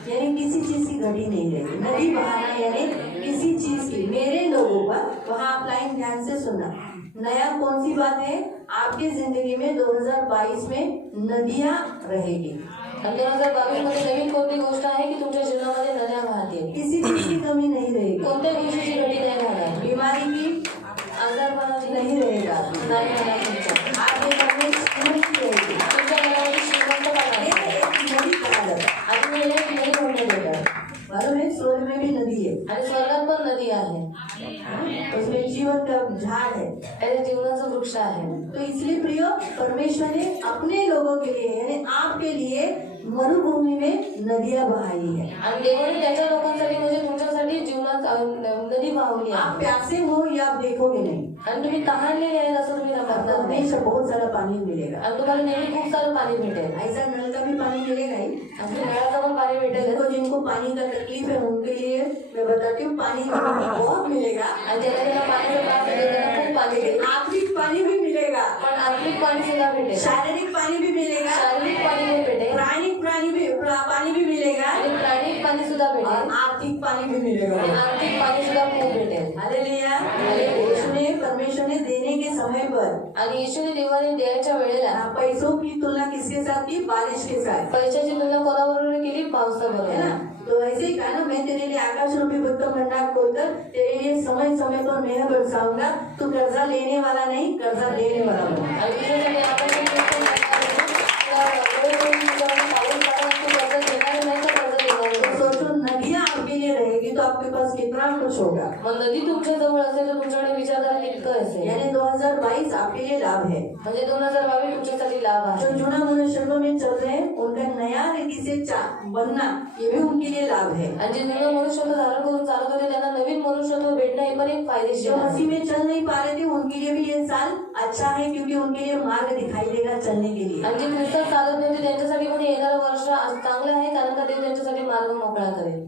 यानी किसी चीज की घटी नहीं रहेगी. नदी बहाना यानी किसी चीज की. मेरे लोगों का, वहाँ आप लाइन ध्यान से सुनना. नया कौन सी बात है? आपकी जिंदगी में 2022 में नदियाँ रहेगी. आणि 2022 मध्ये नवीन कोणती गोष्ट आहे की तुमच्या जीवनामध्ये नद्या वाहतील. किसी चीज की कमी नहीं रहेगी. कोणत्या गोष्टीची घटी नाही राहणार. बीमारी की, आजारपणाची नहीं रहेगा. नाही राहणार तुमच्या. आपके घर में श्रीमंती रहेगी. तुमच्या घरामध्ये श्रीमंतपणा ये एक नदी कहा जाता है. आणि हे एक नदी म्हणण्यात येतात. मालूम है, स्वर्ग में भी नदी है. आणि स्वर्गात पण नदी आहे. उसमें जीवन का झाड़ है. त्याचे जीवनाचं वृक्ष आहे. तो इसलिए प्रियो, परमेश्वर ने अपने लोगों के लिए यानी आपके लिए मरुभूमि में नदियां बहाई है. आणि देवाने त्याच्या लोकांसाठी म्हणजे तुमच्यासाठी जीवनात नदी वाहवली आप आहे. प्यासे हो या आप देखोगे नहीं. आणि तुम्ही तहानलेले आहेत असं तुम्ही आपको बघणार नाही. हमेशा बहुत सारा पानी मिलेगा. आणि तुम्हाला नेहमी खूप सारं पाणी भेटेल. ऐसा नल का भी पानी मिलेगा ही. आणि नळाचं पण पाणी भेटेल. जिनको पानी का तकलीफ है उनके लिए मैं बताती हूँ, पानी बहुत मिलेगा. आणि ज्याला पाण्याचा त्रास आहे त्याला खूप पाणी भेटेल. आत्मिक पानी भी मिलेगा. पण आत्मिक पाणी सुद्धा भेटेल. शारीरिक पानी भी मिलेगा. शारीरिक पाणी पण भेटेल. प्राणिक पानी भी मिलेगा. आणि प्राणिक पाणी सुद्धा और भेटेल. आर्थिक पानी भी मिलेगा. आणि आर्थिक पाणी परमेश्वर ने देने के समय पर आणि येशूने देवाने द्यायच्या वेळेला पैसों की तुलना किसके साथ की? बारिश के साथ, पैशाची तुलना कोणाबरोबर केली? है पावसाबरोबर. ना? तो ऐसे ही कहा ना, मैं तेरे लिए आकाश रूपी भक्तों भंडार खोलकर तेरे लिए समय समय पर मेहर बरसाऊंगा. तू कर्जा लेने वाला नहीं, कर्जा देने वाला बन. आणि तुझ्यासाठी आकाशाची गोष्ट करणार आहे. तुला वेळोवेळी तुझ्यावर पाऊस पडणार, तू कर्ज घेणार नाही तर कर्ज देणार नाही. तो सोचो, नदियां आपके लिए रहेगी तो आपके पास कितना कुछ होगा. मग नदी तुमच्या जवळ असेल तर तुमच्याकडे विचार करा कितकं असेल. यानी 2022 आपके लिए लाभ है. म्हणजे 2022 तुमच्यासाठी लाभ आहे. जो जुना मनुष्यों में चल रहे हैं उनका नया रीति से बनना, ये भी उनके लिए लाभ है. आणि जे जुनं मनुष्यत्व धारण करून चालत होते त्यांना नवीन मनुष्यत्व भेटणं हे पण एक फायदेशीर जो आहे. मसीह में चल नहीं पा रहे थे उनके लिए भी ये साल अच्छा है, क्योंकि उनके लिए मार्ग दिखाई देगा चलने के लिए. आणि जे ख्रिस्तात चालत नव्हते त्यांच्यासाठी पण येणारं वर्ष आज चांगलं आहे, कारण का देव त्यांच्यासाठी मार्ग मोकळा करेल.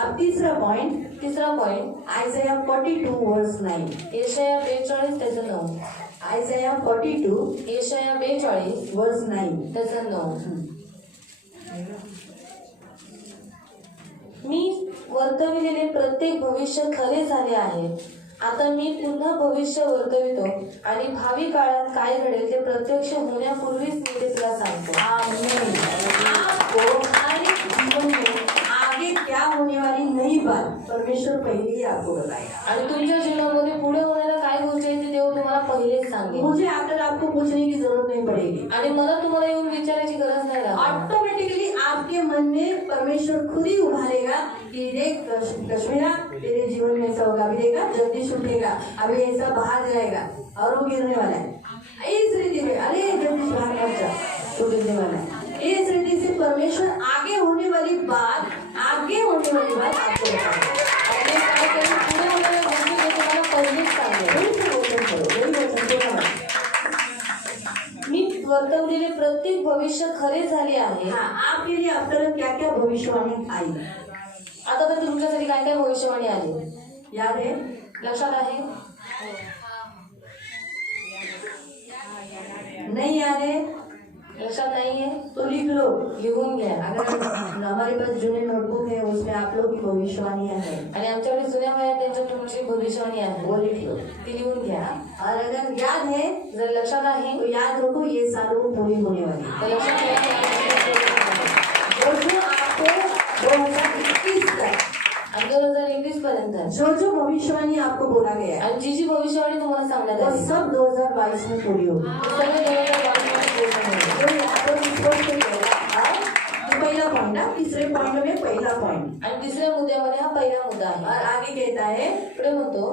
अब तीसरा पॉइंट, तिसरा पॉइंट आयसाया 42 वर्स 9. येशाया 42 त्याचं 9. आयसाया 42 येशाया 42 वर्स 9. त्याचं 9. मी वर्तविलेले प्रत्येक भविष्य खरे झाले आहे. आता मी पुन्हा भविष्य वर्तवितो आणि भावी काळात काय घडेल ते प्रत्यक्ष होण्यापूर्वीच मी ते तुला सांगतो. आमीन. आपको हर एक जीवन में आगे क्या होने वाली नई बात परमेश्वर पहले ही आपको बताएगा. आणि तुमच्या जीवनामध्ये पुढे होणाऱ्या काय गोष्टी आहेत ते देव तुम्हाला पहिलेच सांगेल. मुझे आकर आपको पूछने की जरूरत नहीं पड़ेगी. आणि मला तुम्हाला येऊन विचारायची गरज नाही लागणार. ऑटोमेटिकली आपके मन में परमेश्वर खुद ही उभारेगा कि देख कश्मीरा, तेरे जीवन में ऐसा होगा. अभी देखा, जल्दी छूटेगा, अभी ऐसा बाहर जाएगा और वो गिरने वाला है. इस रीति में अरे जल्दी बाहर मत जा, तो गिरने वाला है. इस रीति से परमेश्वर आगे होने वाली बात आपको बताएगा. आणि काय करेल, पुढे होणाऱ्या गोष्टी ते तुम्हाला पहिलेच सांगेल. मी वर्तवलेले प्रत्येक भविष्य खरे झाले आहे. हाँ, आपके लिए अब तक क्या क्या भविष्यवाणी आई आता तर तुमच्यासाठी काय काय भविष्यवाणी आली याद है? लक्षात आहे? नहीं याद है लक्षात नाहीये तो लिख लो. लिहून घ्या. अगर हमारे पास जुने नोटबुक है उसमें आप लोग की भविष्यवाणियां है, आणि आमच्याकडे जुन्या वयात त्यांच्या तुमची भविष्यवाणी आहे, वो लिख लो. ती लिहून घ्या. और अगर याद है जर लक्षात आहे तो याद रखो, ये साल वो पूरी होने वाली है. तर लक्षात और जो आपको 2021 तक 2021 पर्यंत जो भविष्यवाणी आपको बोला गया है आणि जी भविष्यवाणी तुम्हाला सांगण्यात वो आली सब 2022 में पूरी होगी. सगळे 2022 मध्ये पूर्ण होईल. जो यहाँ पर स्पष्ट करेगा. जो पहला पॉइंट है, तीसरे पॉइंट में पहला पॉइंट. आणि तिसऱ्या मुद्द्यामध्ये हा पहिला मुद्दा आहे. और आगे कहता है, पुढे म्हणतो,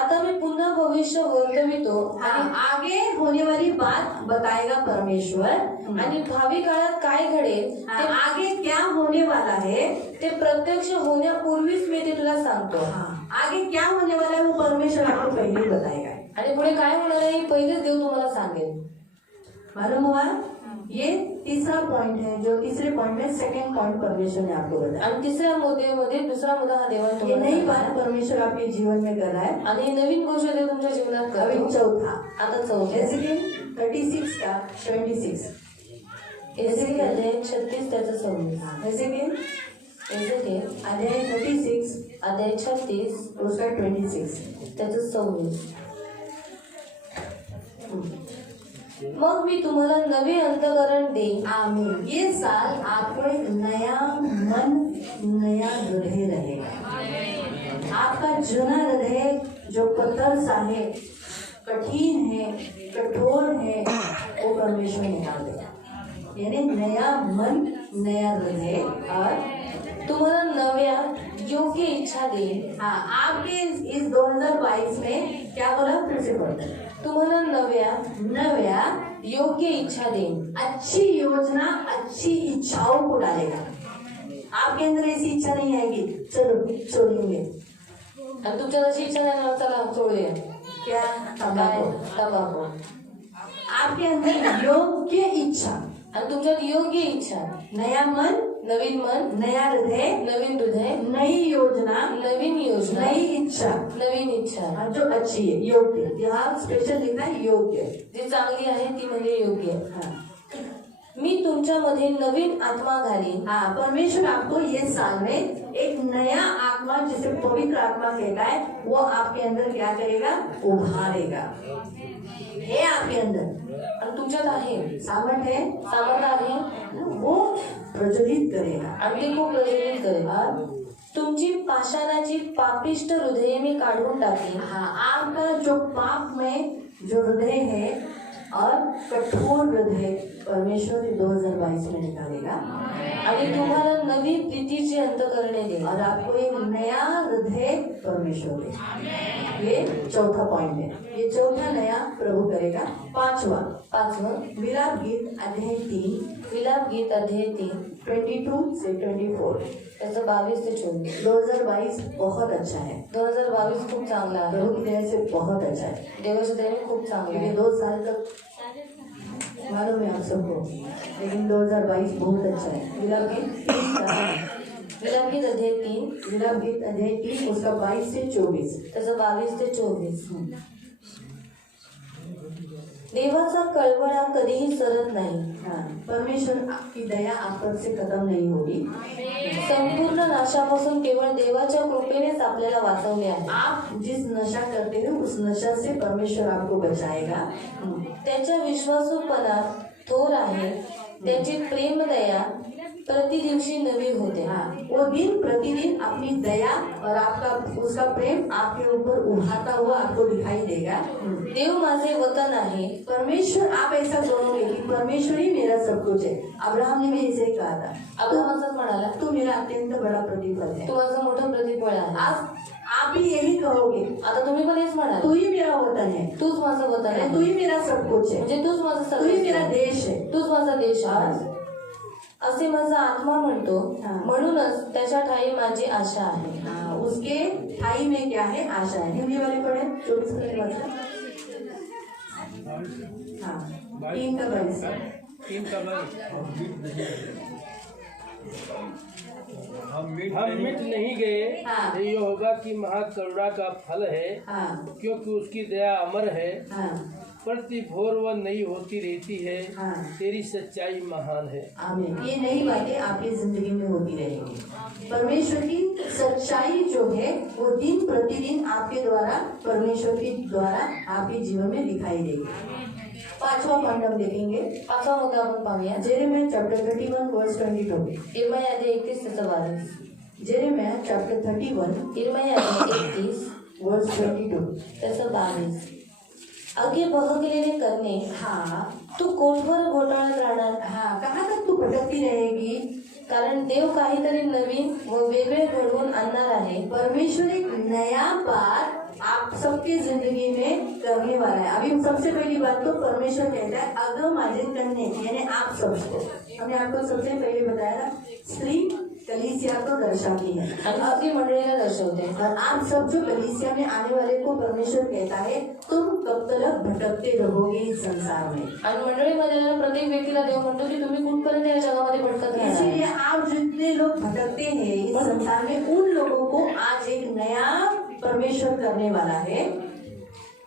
आता मी पुन्हा भविष्य वर्तवितो आणि आगे होने वाली बात बताएगा परमेश्वर. आणि भावी काळात काय घडेल ते आगे क्या होने वाला है ते प्रत्यक्ष होण्यापूर्वीच मी ते तुला सांगतो. आगे क्या होने वाला है वो परमेश्वर आपको पहले ही बताएगा. आणि पुढे काय होणार आहे हे पहिलेच देव तुम्हाला सांगेल. मालूम हुआ? ये तीसरा पॉइंट है, जो तीसरे पॉइंट में सेकंड पॉइंट परमेश्वर ने आपको बताया. आणि तिसऱ्या मुद्द्यामध्ये दुसरा मुद्दा हा देवाने ये तुम्हाला नई सांगितला. बात परमेश्वर आपके जीवन में कर रहा है. आणि ही नवीन गोष्ट देव तुमच्या जीवनात अभी करतो. चौथा, आता चौथा एजेकिएल 36 का 76. एजेकिएल अध्याय 36 त्याचं 26. एजेकिएल एजेकिएल अध्याय 36 अध्याय 36 उसका 26. त्याचं 26. मग मी तुम्हाला नवे अंतःकरण देईन. आमीन. ये साल आपको एक नया मन, नया हृदय रहेगा. आपका जुना हृदय जो कतर सा है, कठिन है, कठोर है, वो परमेश्वर निकाल देगा. यानी नया मन, नया हृदय. और तुम्हाला नव्या योग्य इच्छा देईन. हाँ, आपके इस 2022 में क्या बोला? फिर से बोलते. तुम्हाला नव्या योग्य इच्छा देईन. अच्छी योजना, अच्छी इच्छाओं को डालेगा. आपके अंदर ऐसी इच्छा नहीं आएगी चलो छोड़ेंगे, आणि तुमच्या जशी इच्छा नाही ना, चला सोडूया. क्या तंबाकू. तंबाखू. आपके अंदर योग्य इच्छा, आणि तुमच्यात योग्य इच्छा, नया मन, नवीन मन, नया हृदय, नवीन हृदय, नई योजना, नवीन योजना, नई इच्छा, नवीन इच्छा. और जो अच्छी है, योग्य. यहाँ स्पेशल लिखना है योग्य. जी चांगली आहे ती म्हणजे योग्य. हाँ. मी तुमच्यामध्ये नवीन आत्मा घालीन. हाँ, परमेश्वर आपको ये साल में एक नया आत्मा, जिसे पवित्र आत्मा कहता है, वो आपके अंदर क्या करेगा? उभारेगा. है आपके अंदर, आणि तुमच्यात आहे, सामर्थ्य है, सामर्थ्य आहे वो प्रज्वलित करेगा. आणि ते खूप प्रज्वलित करेल. और तुमची पाषाणाची पापिष्ट हृदये मी काढून टाकेन. हाँ, आपका जो पाप में जो हृदय है और कठोर हृदय परमेश्वर 2022 में निकालेगा. आणि तुम्हाला नवी प्रीतीची अंतःकरणे देईल. और आपको एक नया हृदय परमेश्वर देगा. ये चौथा पॉइंट है. ये चौथा नया प्रभु करेगा. पांचवा विलाप गीत अध्याय 3 विलाप गीत अध्याय 3 22 से 24. त्याचं 22 ते 24. 2022 बहुत अच्छा है. 2022 खूप चांगला आहे. प्रभु की दया से बहुत अच्छा है. देवाच्या दयेने खूप चांगला क्योंकि आहे. 2 साल तक मालूम है आप सबको, लेकिन 2022 बहुत अच्छा है. विलाप गीत विलाप गीत अध्याय 3 विलाप गीत अध्याय 3 उसका 22 से 24. त्याचं 22 ते 24. देवाचा कळवळा कधीही सरत नाही. हाँ, परमेश्वर की दया आप पर से खत्म नहीं होगी. संपूर्ण नाशापासून केवळ देवाच्या कृपेनेच आपल्याला वाचवले आहे. आप जिस नशा करते हो उस नशा से परमेश्वर आपको बचाएगा. त्याच्या विश्वासूपणात थोर आहे. त्याची प्रेमदया प्रतिदिवशी नवी होते. हाँ, वो दिन प्रतिदिन अपनी दया और आपका उसका प्रेम आपके ऊपर उभारता हुआ आपको दिखाई देगा. देव माझे वतन आहे. परमेश्वर, आप ऐसा करोगे कि परमेश्वर ही मेरा सब कुछ है. अब्राहम ने भी ऐसे ही कहा था, अब्राहम म्हणाला, तू मेरा अत्यंत बड़ा प्रतिफल है. तू माझं मोठं प्रतिफळ आहे. आप भी यही कहोगे, आता तुम्ही पण हेच म्हणाल, तू ही मेरा वतन है, तूच माझं वतन अरे आहे. तू ही मेरा सब कुछ है, म्हणजे तूच माझं तू ही सर्व, मेरा देश है. तूच माझा देश आहे असे माझा आत्मा म्हणतो. हा. म्हणूनच त्याच्या ठाई माझी आशा आहे. हाँ, उसके ठाई में क्या है? आशा है. हिंदी वाले पढ़े 24 का वाचा. हाँ, 3 का 22. 3 का 22. हम मिट नहीं गए. हाँ. ये होगा कि महाकरुणा का फल है, हाँ, क्योंकि उसकी दया अमर है. हाँ, प्रति भोर वह नई होती रहती है. हाँ. तेरी सच्चाई महान है. आमीन. ये नई बातें आपकी जिंदगी में होती रहेंगी. परमेश्वर की सच्चाई जो है वो दिन प्रतिदिन आपके द्वारा, परमेश्वर के द्वारा आपके जीवन में दिखाई देगी. 5वां पॉइंट हम देखेंगे. 5वा मुद्दा आपण पाहूया. जेरेमिया चैप्टर 31 वर्स 22. इर्मया अध्याय 31 त्याचं 22. जेरेमिया चैप्टर 31 इर्मया अध्याय 31 वर्स 22. त्याचं 22. अगे बहकलेले करणे, हाँ, तू कोठवर घोटाळत राहणार. हाँ, कहाँ तक तू भटकती रहेगी? कारण देव काहीतरी नवीन व वेगळे घडवून आणणार आहे. परमेश्वर एक नया बात आप सबकी जिंदगी में करने वाला है. अभी सबसे पहली बात तो परमेश्वर कहता है अगम माझे करने, यानी आप सबको. हमने आपको सबसे पहले बताया था, स्त्री कलीसिया को दर्शाती है आणि आपली मंडळीला दर्शवते. और आप सब जो कलीसिया में आने वाले को परमेश्वर कहता है तुम कब तक भटकते रहोगे इस संसार में. आणि मंडळीमध्ये येणाऱ्या प्रत्येक व्यक्तीला देव म्हणतो की तुम्ही कुठपर्यंत या जगामध्ये भटकत राहणार. इसीलिए आप जितने लोग भटकते हैं इस संसार में, उन लोगों को आज एक नया परमेश्वर करने वाला है.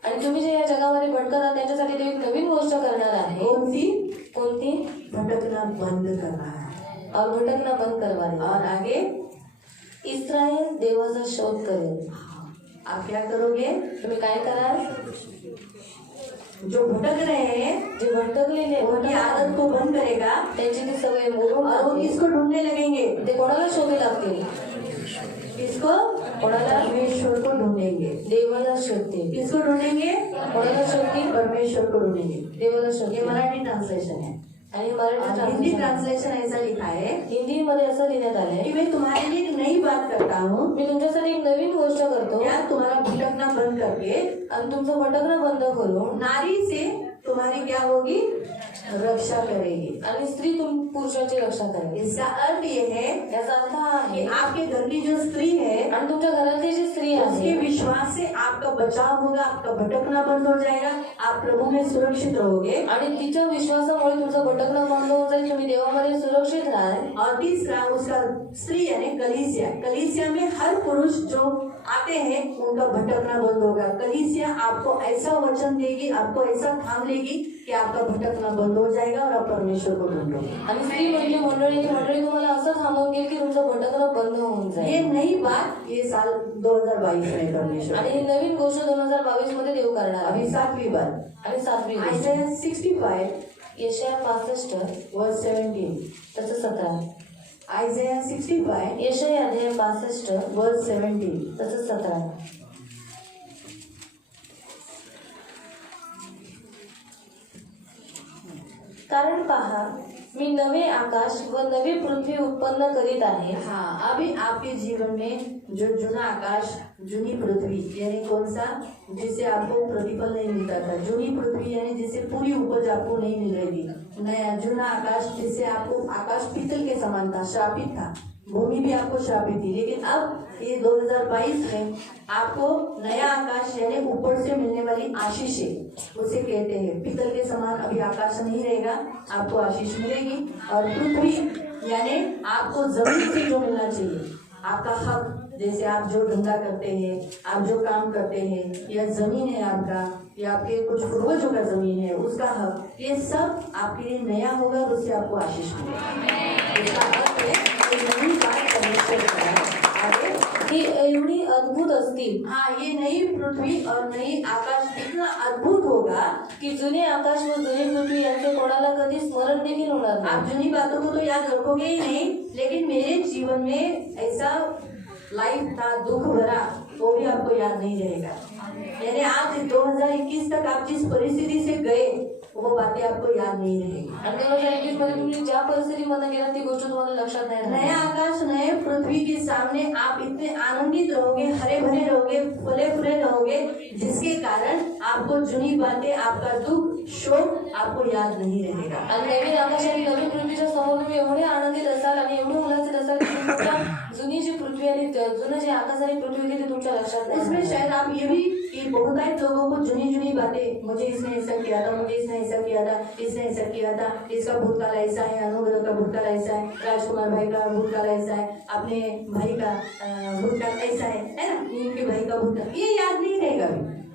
आणि तुम्ही जे या जगामध्ये भटकत आहात त्यांच्यासाठी देव एक नवीन गोष्ट करणार आहे. कौन सी? कोणती? भटकना बंद करना है. और भटकना बंद करवाने. और आगे इस्रायल देवाचा शोध करेल. आप क्या करोगे? तुम्ही काय कराल? जो भटक रहे हैं जे भटकलेले उनकी आदत को बंद करेगा त्यांची ती सवय मोडून और वो टाकतील. किसको ढूंढने लगेंगे? ते कोणाला शोधू लागतील? किसको? कोणाला? परमेश्वर को ढूंढेंगे. देवाला शोधतील. किसको ढूंढेंगे? कोणाला शोधतील? परमेश्वर को ढूंढेंगे. देवाला ये शोधतील. मराठी ट्रांसलेशन है. आणि मराठी और हिंदी ट्रांसलेशन ऐसा लिखा है हिंदीमध्ये असं लिहिण्यात आलंय कि मैं तुम्हारे लिए एक नई बात करता हूँ. मी तुमच्यासाठी एक नवीन गोष्ट करतो क्या? तुम्हारा भटकना बंद करके आणि तुमचं भटकणं बंद करून नारी से तुम्हारी क्या होगी? रक्षा करेगी. आणि स्त्री तुम पुरुषाची रक्षा करेल. इसका अर्थ ये है याचा अर्थ हा कि आहे आपके घर की जो स्त्री है आणि तुमच्या घरातली जी स्त्री उसके आहे विश्वास से आपका बचाव होगा, आपका भटकना बंद हो जाएगा, आप प्रभु में सुरक्षित रहोगे. आणि तिच्या विश्वासामुळे तुमचं भटकणं बंद होऊन जाईल. तुम्ही देवामध्ये सुरक्षित राहाल. और तीसरा उसका स्त्री यानी कलीसिया, कलीसिया में हर पुरुष जो आते हैं उनका भटकना बंद होगा. कलीसिया आपको ऐसा वचन देगी, आपको ऐसा थाम लेगी कि आपका भटकना बंद हो जाएगा और आप परमेश्वर को ढूंढो। आणि स्त्री म्हटली मंडळी तुम्हाला असं थांबवून घेईल की तुमचं भटकणं बंद होऊन ये जाईल. नई बात ये साल 2022 में परमेश्वर आणि ही नवीन गोष्ट 2022 मध्ये देव करणार अभी आहे. 7वीं बात आणि 7वी गोष्ट आयसाया 65 यशाया 65 वर्स 17 त्याचं 17. आयसाया 65 यशाया अध्याय 65 वर्स 17 त्याचं 17. कारण पहा मी नवे आकाश व नवी पृथ्वी उत्पन्न करीत आहे. हाँ, अभी आपके जीवन में जो जुना आकाश जुनी पृथ्वी यानी कौन सा, जिससे आपको प्रतिफल नहीं मिलता था, जुनी पृथ्वी यानी जिससे पूरी उपज आपको नहीं मिल रही थी, नया जुना आकाश जिससे आपको आकाश पीतल के समान था, श्रापित था, भूमि भी आपको श्रापित थी, लेकिन अब ये 2022 में आपको नया आकाश यानी ऊपर से मिलने वाली आशीषें, उसे कहते हैं पीतल के समान अभी आकाश नहीं रहेगा, आपको आशीष मिलेगी। और पृथ्वी यानी आपको जमीन से जो मिलना चाहिए, आपका हक, जैसे आप जो धंधा करते हैं, आप जो काम करते हैं, या जमीन है आपका, या आपके कुछ पूर्वजों का जमीन है उसका हक, ये सब आपके लिए नया होगा और उससे आपको आशीष मिलेगा। इसका अर्थ है कि नई बात परमेश्वर का है। आगे ही एवढी अद्भुत असतील हाँ, ये नई पृथ्वी और नई आकाश इतना अद्भुत होगा की जुने आकाश व जुनी पृथ्वी यांचे कोणाला कधी स्मरण देखील होणार आप नाही. जुनी बातों को तो याद रखोगे ही नहीं, लेकिन मेरे जीवन में ऐसा लाइफ था दुख भरा, वो भी आपको याद नहीं रहेगा। यानी आज 2021 तक आप जिस परिस्थिति से गए वो बातें आपको याद नहीं रहेगी। आणि 2021 मध्ये तुम्ही ज्या परिस्थितीमध्ये गेला ती गोष्ट तुम्हाला लक्षात नाही राहणार. नया आकाश नए पृथ्वी के सामने आप इतने आनंदित रहोगे, हरे भरे रहोगे, फले फूले रहोगे, जिसके कारण आपको जुनी बातें, आपका दुख, शोक आपको याद नहीं रहेगा। आणि नवीन आकाश आणि नवीन पृथ्वीच्या समोर तुम्ही एवढे आनंदित असाल आणि एवढे उल्हासित असाल की तुमच्या जुनी जी पृथ्वी आणि जुनं जे आकाश आणि पृथ्वी होती ते तुमच्या लक्षात नाही उसमें राहणार. शायद आप ये भी कि बहुत सारे लोगों को जुनी जुनी बातें, मुझे इसने ऐसा किया था, मुझे इसने ऐसा किया था, इसने ऐसा किया था, इसका भूतकाल ऐसा है, अनुग्रह का भूतकाल ऐसा है, राजकुमार भाई का भूतकाल ऐसा है, अपने भाई का भूतकाल ऐसा है ना, इनके भाई का भूतकाल, ये याद नहीं रहेगा।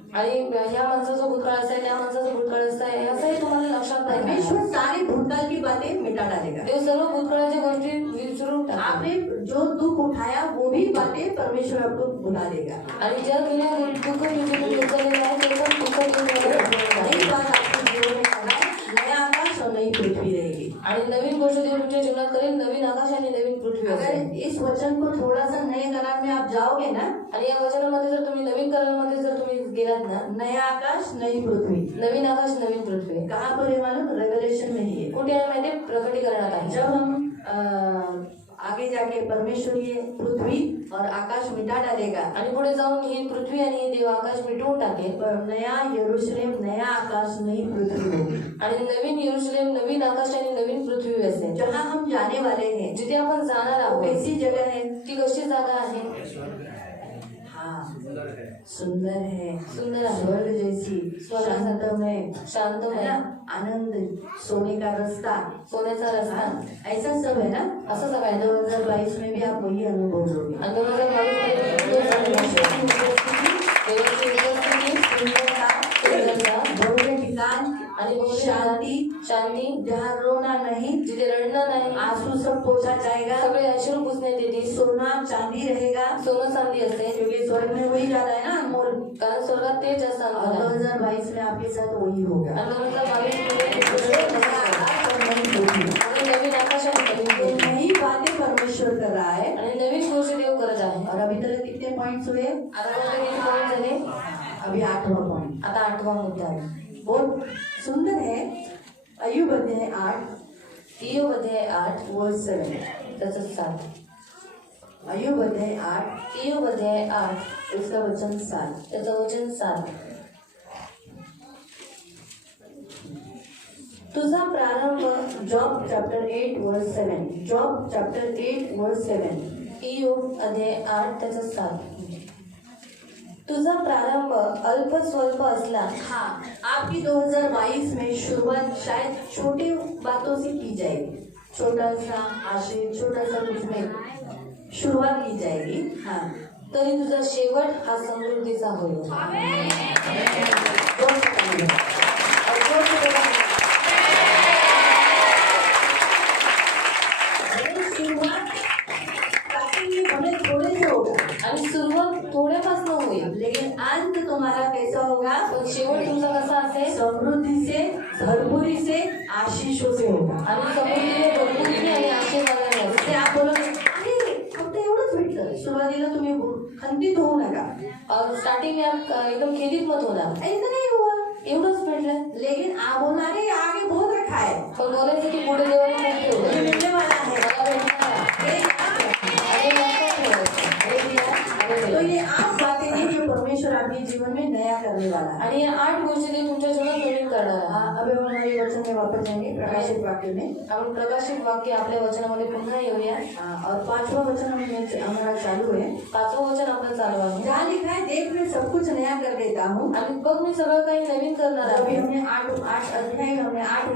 आणि ह्या माणसाचं भूतकाळ असं आहे, त्या माणसाचं भूतकाळ असं आहे, असंही तुम्हाला लक्षात नाही राहणार. परमेश्वर सारे भूतकाल की बातें मिटा डालेगा। देव सर्व भूतकाळाच्या गोष्टी विसरून टाकतो. आपने जो दुख उठाया वो भी बातें परमेश्वर आपको भुला देगा। आणि ज्या जुन्या दुःख तुम्ही उचललेलं आहे ते पण दुःख नई बात आपके जीवन में आना है, नया आकाश और नई पृथ्वी रहेगी। आणि नवीन गोष्ट देव तुमच्या जीवनात करेल, नवीन आकाश आणि नवीन पृथ्वी असेल. अगर इस वचन को थोड़ा सा नए करार में आप जाओगे ना, आणि या वचनामध्ये जर तुम्ही नवीन करारामध्ये जर तुम्ही गेलात ना, नया आकाश नई पृथ्वी नवीन आकाश नवीन पृथ्वी कहाँ पर है मालूम? रेवलेशन में ही है। कुठे आहे माहिती? प्रकटीकरणात आहे. जब हम आगे जाके परमेश्वर ये पृथ्वी और आकाश मिटा डालेगा, आणि पुढे जाऊन ही पृथ्वी आणि हे देव आकाश मिटवून टाकेल पर नया यरूशलेम, नया आकाश, नई पृथ्वी होगी। आणि नवीन यरूशलेम, नवीन आकाश आणि नवीन पृथ्वी असेल. जहाँ हम जाने वाले हैं जिथे आपण जाणार वो आहोत कैसी जगह है? ती कशी जागा आहे? हाँ, सुंदर है, सुंदर आहे, स्वर्ग जैसी, शांतमय, है शांतमय, ना, आनंद, सोने का रास्ता, सोन्याचा रस्ता, हाँ, ऐसा सब है ना। असं सगळं 2022 में भी आप वही अनुभव लोगे। आणि 2022 मध्ये तो परमेश्वर की उपस्थिति, देवाची उपस्थिती, सुंदरता, सुंदरता भव्य ठिकाण आणि भव्य शांति, शांती, जहाँ रोना नहीं, जिथे रडणं नाही, आंसू सब पोछा जाएगा, सगळे अश्रू पुसण्यात येतील, सोना चांदी रहेगा, सोनं चांदी असेल, क्योंकि स्वर्ग में वही जाता है ना अनमोल। कारण स्वर्गात ते जास्त और अनमोल आहे. 2022 में आपके साथ वही होगा। आणि 2022 मध्ये नया आकाश और नई पृथ्वी। आणि नवीन आकाश आणि नवीन ये पृथ्वी. नई बातें परमेश्वर कर रहा है। आणि नवीन गोष्टी देव करत आहे. और अभी तक कितने पॉइंट्स हुए? आता कोणते किती पॉईंट झाले? अभी 8वां पॉइंट। आता 8वा मुद्दा आहे. बहुत सुंदर है। अय्यूब अध्याय 8 इयोब अध्याय 8 वर्स 7। त्याचं 7. अय्यूब अध्याय 8 इयोब अध्याय 8 उसका वचन 7। त्याचं वचन 7. तुझा प्रारंभ जॉब चैप्टर 8 वर्स 7। जॉब चैप्टर 8 वर्स 7। इयोब अध्याय 8 त्याचं 7. तुझा प्रारंभ अल्प स्वल्प असला. हाँ, आपकी 2022 में शुरुआत शायद छोटी बातों से की जाएगी। छोटा सा आशय, छोटा सा कुछ में शुरुआत की जाएगी। हाँ, तरी तुझा शेवट हा समृद्धीचा होईल. जोर से ताली बजाओ। और जोर से बोला. तुम्हारा कैसा होगा? पण शेवट तुमचा कसा असेल? समृद्धि से, भरपूरी से, आशीषों से होगा. आणि समृद्धीने भरपूर आणि आशीर्वादाने असेल. जसे आप बोलोगे अरे फक्त एवढंच भेटलं, सुरुवातीला तुम्ही खंडित होऊ नका. स्टार्टिंग में आप एकदम खेदित मत होना, ऐसा नहीं हुआ, एवढंच भेटलं. लेकिन आप बोलना अरे आगे बहुत रखा है, पण बोलायचं की पुढे देवाने खूप मुझे ठेवलं, मिलने वाला है. मला भेटणार आहे. ये याद रखना. आणि लक्षात ठेवायचं. तो ये 8 बातें हैं जो परमेश्वर आपके जीवन में नया करने वाला है. आणि या 8 गोष्टी ते तुमच्या जीवनात नवीन करणार आहे. अब हम हमारे वचन में वापस जाएंगे, प्रकाशित वाक्य में. आपण प्रकाशित वाक्य आपल्या वचनामध्ये पुन्हा येऊया. और 5वां वचन हमारा चालू है. 5वं वचन आपलं चालू आहे. जहाँ लिखा है देख मैं सब कुछ नया कर देता हूँ. आणि बघ मी सगळं काही नवीन करणार अभी आहे. हमने 8 अध्याय, हमने 8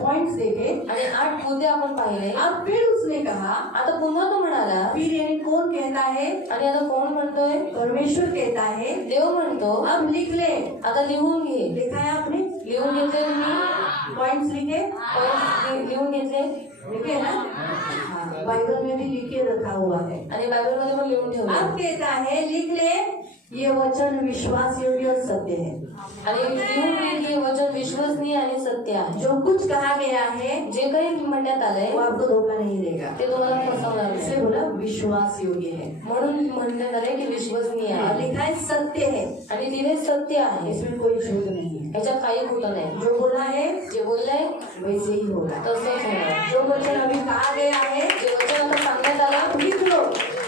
पॉइंट्स देखे. आणि 8 मुद्दे आपण पाहिले. अब फिर उसने कहा, आता पुन्हा तो म्हणाला, फिर यानी कौन कहता है? आणि आता कोण म्हणतोय? परमेश्वर कहता है, देव म्हणतो, अब लिख ले. आता लिहून घे. लिखा है आपने? लिहून घेतले मी, पॉइंट्स लिखे? पॉइंट्स लिहून घेतले लिखे ना? हाँ, बाइबल में भी लिखे रखा हुआ है. आणि बायबलमध्ये पण लिहून ठेवले. अब कहता है लिख ले, ये वचन विश्वास योग्य और सत्य है. आणि लिहून घे की हे वचन विश्वसनीय आणि सत्य आहे. जो कुछ कहा गया है जे काही म्हणण्यात आलंय वो आपको धोखा नहीं देगा. ते तुम्हाला फसवणार इसलिए नाही. बोला विश्वास योग्य है. म्हणून म्हणण्यात आलंय की विश्वसनीय और आहे लिखा है सत्य है. आणि तिथे सत्य आहे. इसमें कोई झूठ नहीं है. याच्यात काही खोटं नाही. जो बोला है जे बोललंय वैसे ही होगा. तसंच होणार. जो वचन अभी कहा गया है जे वचन आता सांगण्यात आलं आप लिख लो.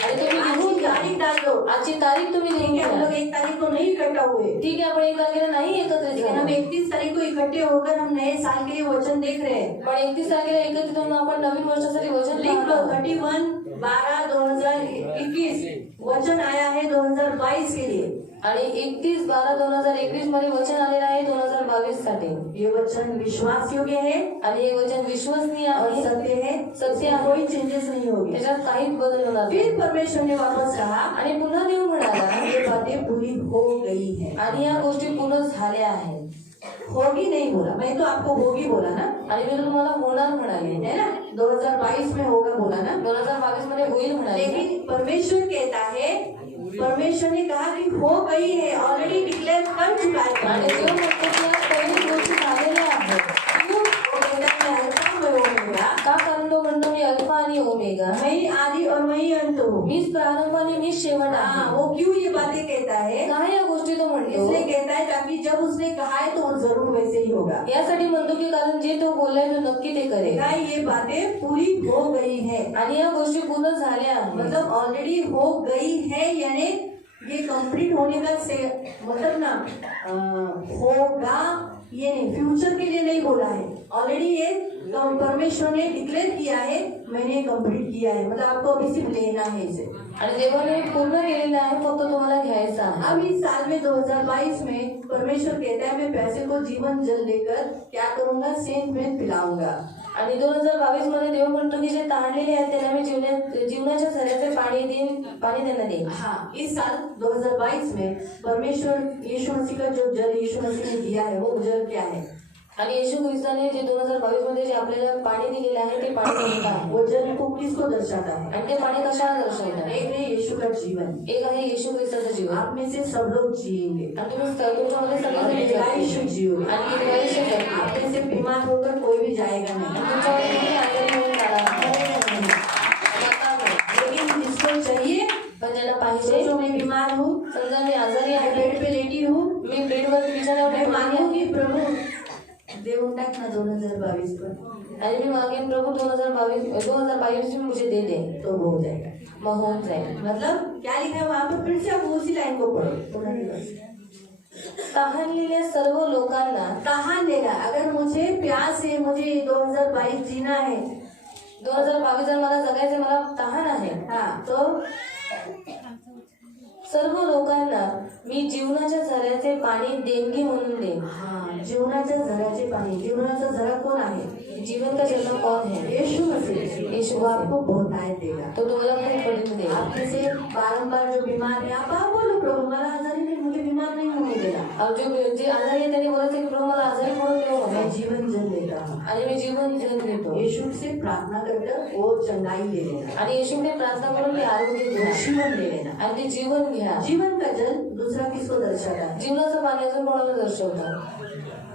आणि तुम्ही लिहून आज की घ्या. तारीख डाल दो. आजची तारीख तुम्ही लिहून ठीक है, हम घ्या. लोग 1 तारीख को नहीं इकट्ठा हुए, ठीक आहे, आपण 1 तारखेला नाही एकत्रित लेकिन हम झालो. 31 तारीख को इकट्ठे होकर हम नए साल के लिए वचन देख रहे हैं. पण 31 तारखेला एकत्रित होऊन आपण नवीन वर्षासाठी वचन लिख लो. लिहितो. 31/12/2021 वचन आया है 2022 के लिए. आणि 31/12/2021 मध्ये वचन आलेलं आहे 2022 साठी. ये वचन विश्वास योग्य है आणि हे वचन विश्वसनीय और आहे, सत्य है. सत्य आहे. कोई चेंजेस नहीं होगी. त्याच्यात काहीच बदल होणार नाही. फिर परमेश्वर ने वापस कहा, आणि पुन्हा देव म्हणाला, ये बातें पूरी हो गई है. आणि या गोष्टी पूर्ण झाल्या आहेत. होगी नहीं बोला, मैं तो आपको होगी बोला ना, आणि मी तुम्हाला होणार म्हणाले, है ना? 2022 में होगा बोला ना. 2022 मध्ये होईल म्हणाले. लेकिन परमेश्वर कहता है, परमेश्वर ने कहा कि हो गई है, ऑलरेडी डिक्लेयर कर चुका आणि है. देव म्हणतो की या पहिली गोष्टी झालेल्या आहेत. क्यों? वो कहता है मैं अल्फा मैं ओमेगा, का कारण तो म्हणतो मी अल्फा आणि ओमेगा, मैं ही आदि और मैं ही अंत हूँ. मीच प्रारंभ आणि मीच शेवट हाँ, आहे. वो क्यों ये बातें कहता है? काय या गोष्टी तो म्हणतो? इसलिए कहता है ताकि जब उसने कहा है तो वो जरूर वैसे ही होगा. यासाठी म्हणतो की कारण जे तो बोललाय तो नक्की ते करेल. क्या ये बातें पूरी हो गई है? आणि या गोष्टी पूर्ण झाल्या आहेत. मतलब ऑलरेडी हो गई है, यानी ये कंप्लीट होने का से मतलब ना होगा, ये नहीं, फ्यूचर के लिए नहीं बोला है. ऑलरेडी ये परमेश्वर ने डिक्लेयर किया है, मैंने कंप्लीट किया है. मतलब आपको अभी सिर्फ लेना है इसे. आणि देवाने हे पूर्ण केलेलं आहे, फक्त तुम्हाला घ्यायचं आहे. अब इस साल में 2022 में परमेश्वर कहता है मैं पैसे को जीवन जल देकर क्या करूंगा? सेंट में पिलाऊंगा. आणि 2022 मध्ये देव म्हणतो की जे ताणलेले आहेत त्यांना मी जीवनाच्या झऱ्याचे पाणी त्यांना देईन. हाँ, इस साल 2022 में परमेश्वर यीशु मसीह का जो जल यीशु मसीह ने दिया है वो जल क्या है? आणि येशू ख्रिस्ताने जे 2022 मध्ये जे आपल्याला पाणी दिलेलं आहे ते पाणी कोणतं आहे? वो जल को किसको दर्शाता है? आणि ते पाणी कशाला दर्शवतं? एक है यीशु का जीवन. एक आहे येशू ख्रिस्ताचं जीवन. आप में से सब लोग जिएंगे आणि तुम्ही तुमच्यामध्ये और सगळे दीर्घायुष्य जियोगे. आणि दीर्घायुष्य जगतील. आप में से बीमार होकर कोई भी जाएगा आणि नहीं. तुमच्यामध्ये कोणी आजारी होऊन जाणार नाही. मरेगा नहीं. मरणार नाही. लेकिन जिसको चाहिए, पण ज्यांना पाहिजे, सोचो मैं बीमार हूँ, समजा मी आजारी मैं आहे, बेड पे लेटी हूँ, मी बेडवर बिछाण्यावर मैं पडली मांगूंगी आहे, प्रभु देऊन टाक ना 2022 पर, आणि मी मागेन प्रभु 2022 में मुझे दे दे, तो हो जाएगा. मग होऊन जाईल. मतलब क्या लिखा है वहाँ पर? फिर से आप उसी लाइन को पढ़ो. तहानलेल्या सर्व लोकांना, कहाँ लेना? अगर मुझे प्यास है, मुझे 2022 जीना है, 2022 जर मला जगायचे, मला तहान आहे, हाँ, तो सर्व लोकांना मी जीवनाच्या झऱ्याचे पाणी देणगी म्हणून दे. हाँ, जीवनाच्या झऱ्याचे पाणी. जीवनाचा झरा कौन आहे? जीवन का जल कौन है? यीशु मसीह. यीशु वो आपको बहुतायत देगा. तो तुम्हाला खूप पडून दे. आप में से बारंबार जो बीमार है, आप बोलो प्रभु मला आजारी नहीं, मुझे बीमार नहीं होने देना. और जे आजारी आहे त्यांनी बोलायचं की प्रभू मला आजारी पडून देऊ मैं नका. जीवन जल देता हूँ. आणि मी जीवन जल देतो. यीशु से प्रार्थना कर वो चंगाई ले लेना, आणि येशूकडे प्रार्थना करून ते आरोग्य घ्या जीवन ले लेना. आणि ते जीवन घ्या. जीवन का जल दूसरा किसको दर्शाता है? जीवनाचं पाणी अजून कोणाला दर्शवतं?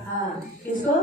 हाँ, किसको?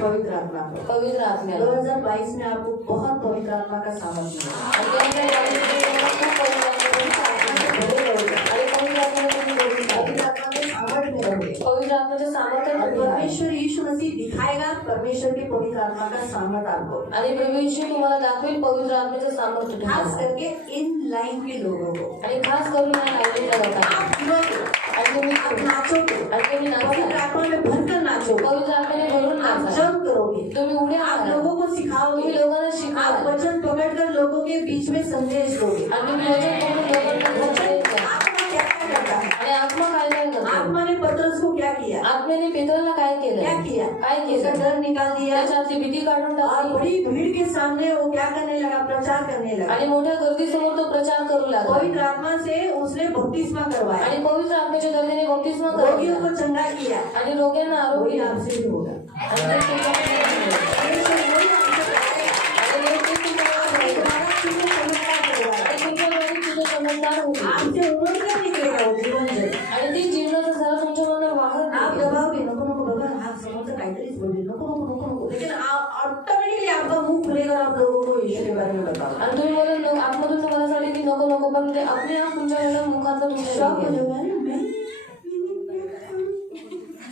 पवित्र आत्मा को। पवित्र आत्म्याला. 2022 में आपको बहुत पवित्र आत्मा का सामर्थ्य मिलेगा। आणि 2022 मध्ये तुम्हाला खूप पवित्र आत्म्याचं सामर्थ्य मिळेल. आणि पवित्र आत्म्याला तुम्ही बोलू शकता. पवित्र आत्मा के सामर्थ्य में रहोगे। पवित्र आत्म्याचं सामर्थ्य और तुम्ही आहे. परमेश्वर यीशु मसीह दिखाएगा परमेश्वर के पवित्र आत्मा का सामर्थ्य आपको, आणि प्रभू येशू तुम्हाला दाखवेल पवित्र आत्म्याचं सामर्थ्य खास तुम्हाला. करके इन लाइन के लोगों को। आणि खास करून या लाईनीला लोकांना. आप गिरोगे, आणि तुम्ही आप नाचोगे, आणि तुम्ही पवित्र नाचाल. आत्मा में भरकर नाचोगे, पवित्र आत्म्याने भरून आप नाचाल. जंप करोगे, तुम्ही उड्या आप माराल. लोगों को सिखाओगे, तुम्ही लोकांना आप शिकवाल. वचन पकड़कर लोगों के बीच में संदेश दोगे। आणि तुम्ही वचन पकडून लोकांना संदेश द्या. आत्मा क्या क्या करता है? आणि आत्मा काय काय करतो? आत्मा ने पतरस को क्या किया? आत्म्याने पेत्राला काय केलं? क्या किया? काय उसका केलं? डर निकाल दिया त्याच्यातली भीती काढून और टाकली. बड़ी भीड़ के सामने वो क्या करने लगा? प्रचार करने लगा। आणि मोठ्या गर्दीसमोर तो प्रचार करू लागला. पवित्र आत्मा से उसने बपतिस्मा करवाया, आणि पवित्र आत्म्याच्या दर्जाने बपतिस्मा रोगियों करवला. को चंगा किया। आणि रोग्यांना आरोग्य वही दिलं. आपसे भी होगा। आणि ते तुमच्याकडे होईल. परमेश्वर वही आपसे कराएगा। आणि हे ते तुम्हाला होईल. तुम्हारा चीजों समझदार करवाएगा। आणि तुमच्या वेळी तुझं समजदार होईल. आपसे उमड़ कर निकलेगा वो जीवन जल। आणि ती जीवनाचा झरा तुमच्या मनात वाहत आप निघेल. दबाओगे, नको नको बाबा, हाँ समझ काहीतरीच बोलले, नको नको नको नको, लेकिन ऑटोमेटिकली आपका मुंह खुलेगा और आप लोगों को यीशु के बारे में बताओ। आणि तुम्ही बोला आतमधून तुम्हाला सांगेल की नको नको, पण ते आपले आप तुमच्या वेळेला मुखातलं तुमच्या शॉक हो निघेल. जाओगे, अरे मैं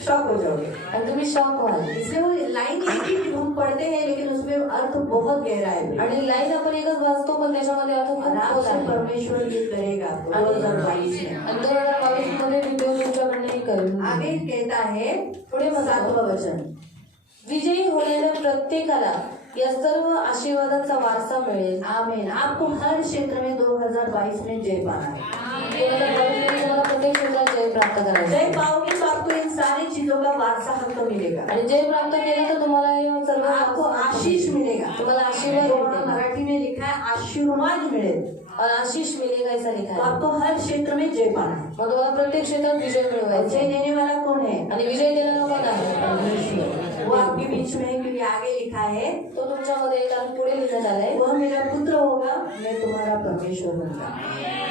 शॉक हो जाओगे। आणि तुम्ही शॉक व्हाल. इसलिए वो लाइन एक ही हम पढ़ते हैं, लेकिन उसमें अर्थ बहुत गहरा है। आणि लाईन आपण एकच वाचतो, पण त्याच्यामध्ये अर्थ खूप आराम खोल से आहे. परमेश्वर ये करेगा आपको 2022 में। आणि 2022 मध्ये मी देव तुमच्याकडनं हे करेन. आगे कहता है पुढे म्हणतो, 7वां वचन, विजयी होणाऱ्या प्रत्येकाला या सर्व आशीर्वादांचा वारसा मिळेल. आमीन। आपको हर क्षेत्र में 2022 में जय पाना है। 2022 मध्ये तुम्हाला प्रत्येक क्षेत्रात जय प्राप्त करायचं जय आहे. पाओगे तो आपको इन सारी चीजों का वारसा हक मिलेगा, आणि जय प्राप्त केलं तर तुम्हाला हे सर्व आपको आशीष मिलेगा। तुम्हाला आशीर्वाद जो मिळेल. मराठी में लिखा है आशीर्वाद मिलेल। और आशीष मिलेगा ऐसा लिखा तो है. आपको हर क्षेत्र में जय पाना है। मग तुम्हाला प्रत्येक क्षेत्रात विजय और मिळवायचा जय आहे. देने वाला कौन है? आणि विजय देणारा कोण आहे? परमेश्वर। वो आपके बीच में है, क्योंकि आगे लिखा है तो तुमच्यामध्ये कारण पुढे लिहिण्यात आलंय, वह मेरा पुत्र होगा, मैं तुम्हारा परमेश्वर बनूंगा।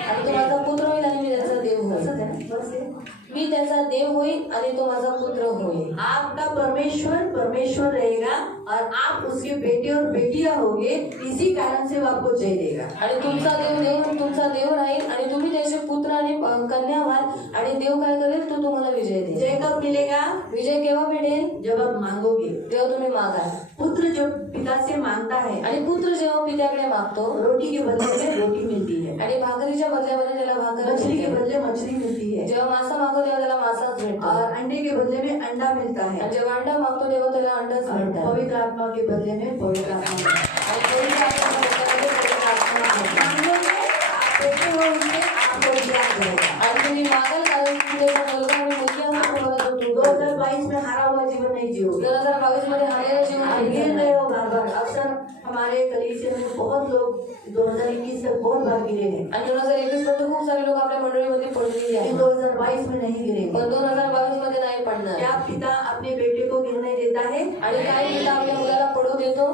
आणि तो माझा पुत्र होईल आणि मी त्याचा देव बस होईल. है, बस है। मी त्याचा देव होईल आणि तो माझा पुत्र होईल. आपका परमेश्वर परमेश्वर रहेगा और आप उसके बेटे और बेटियां होगे, इसी कारण से वो आपको जय देगा। आणि तुमचा देव राहील आणि तुम्ही त्याचे पुत्र आणि कन्या व्हाल आणि देव काय करेल? तो तुम्हाला विजय देईल. जय कब मिलेगा? विजय केव्हा भेटेल? जब आप मांगोगे। जेव्हा तुम्ही मागाल. पुत्र जो पिता से मांगता है, आणि पुत्र जेव्हा पित्याकडे मागतो रोटी के बदले में रोटी मिलती है, आणि भाकरीच्या बदल्यामध्ये त्याला भाकर मछली के मिळते. बदले मछली मिलती है, जेव्हा मासा मागतो तेव्हा त्याला मासाच भेटतो. और अंडे के बदले में अंडा मिलता है, आणि जेव्हा अंडा मागतो तेव्हा त्याला अंडाच और भेटतात. पवित्र आत्मा के बदले में पवित्र आत्मा मिलता है। आणि पवित्र आत्मा भेटल्यामध्ये पवित्र आत्मा भेटतो. मांगोगे, आप देते हो उनसे, आपको दिया जाएगा। आणि तुम्ही मागाल कारण की त्याचा मुलगा आणि मुलगी आहे तुम्हाला तो भेटतो. 2022 में हारा हुआ जीवन नहीं जियोगे। 2022 मध्ये हारलेलं जीवन आप नाही गिर जगणार. रहे हो बार बार। अक्सर हमारे कलीसिया में बहुत लोग 2021 से बहुत बार गिरे हैं, आणि 2021 मध्ये खूप सारे लोक आपल्या मंडळीमध्ये पडलेले लेकिन आहेत. 2022 में नहीं गिरेंगे। पण 2022 मध्ये नाही पडणार. क्या पिता अपने बेटे को गिरने देता है? आणि काही पिता आपल्या मुलाला पडू देतो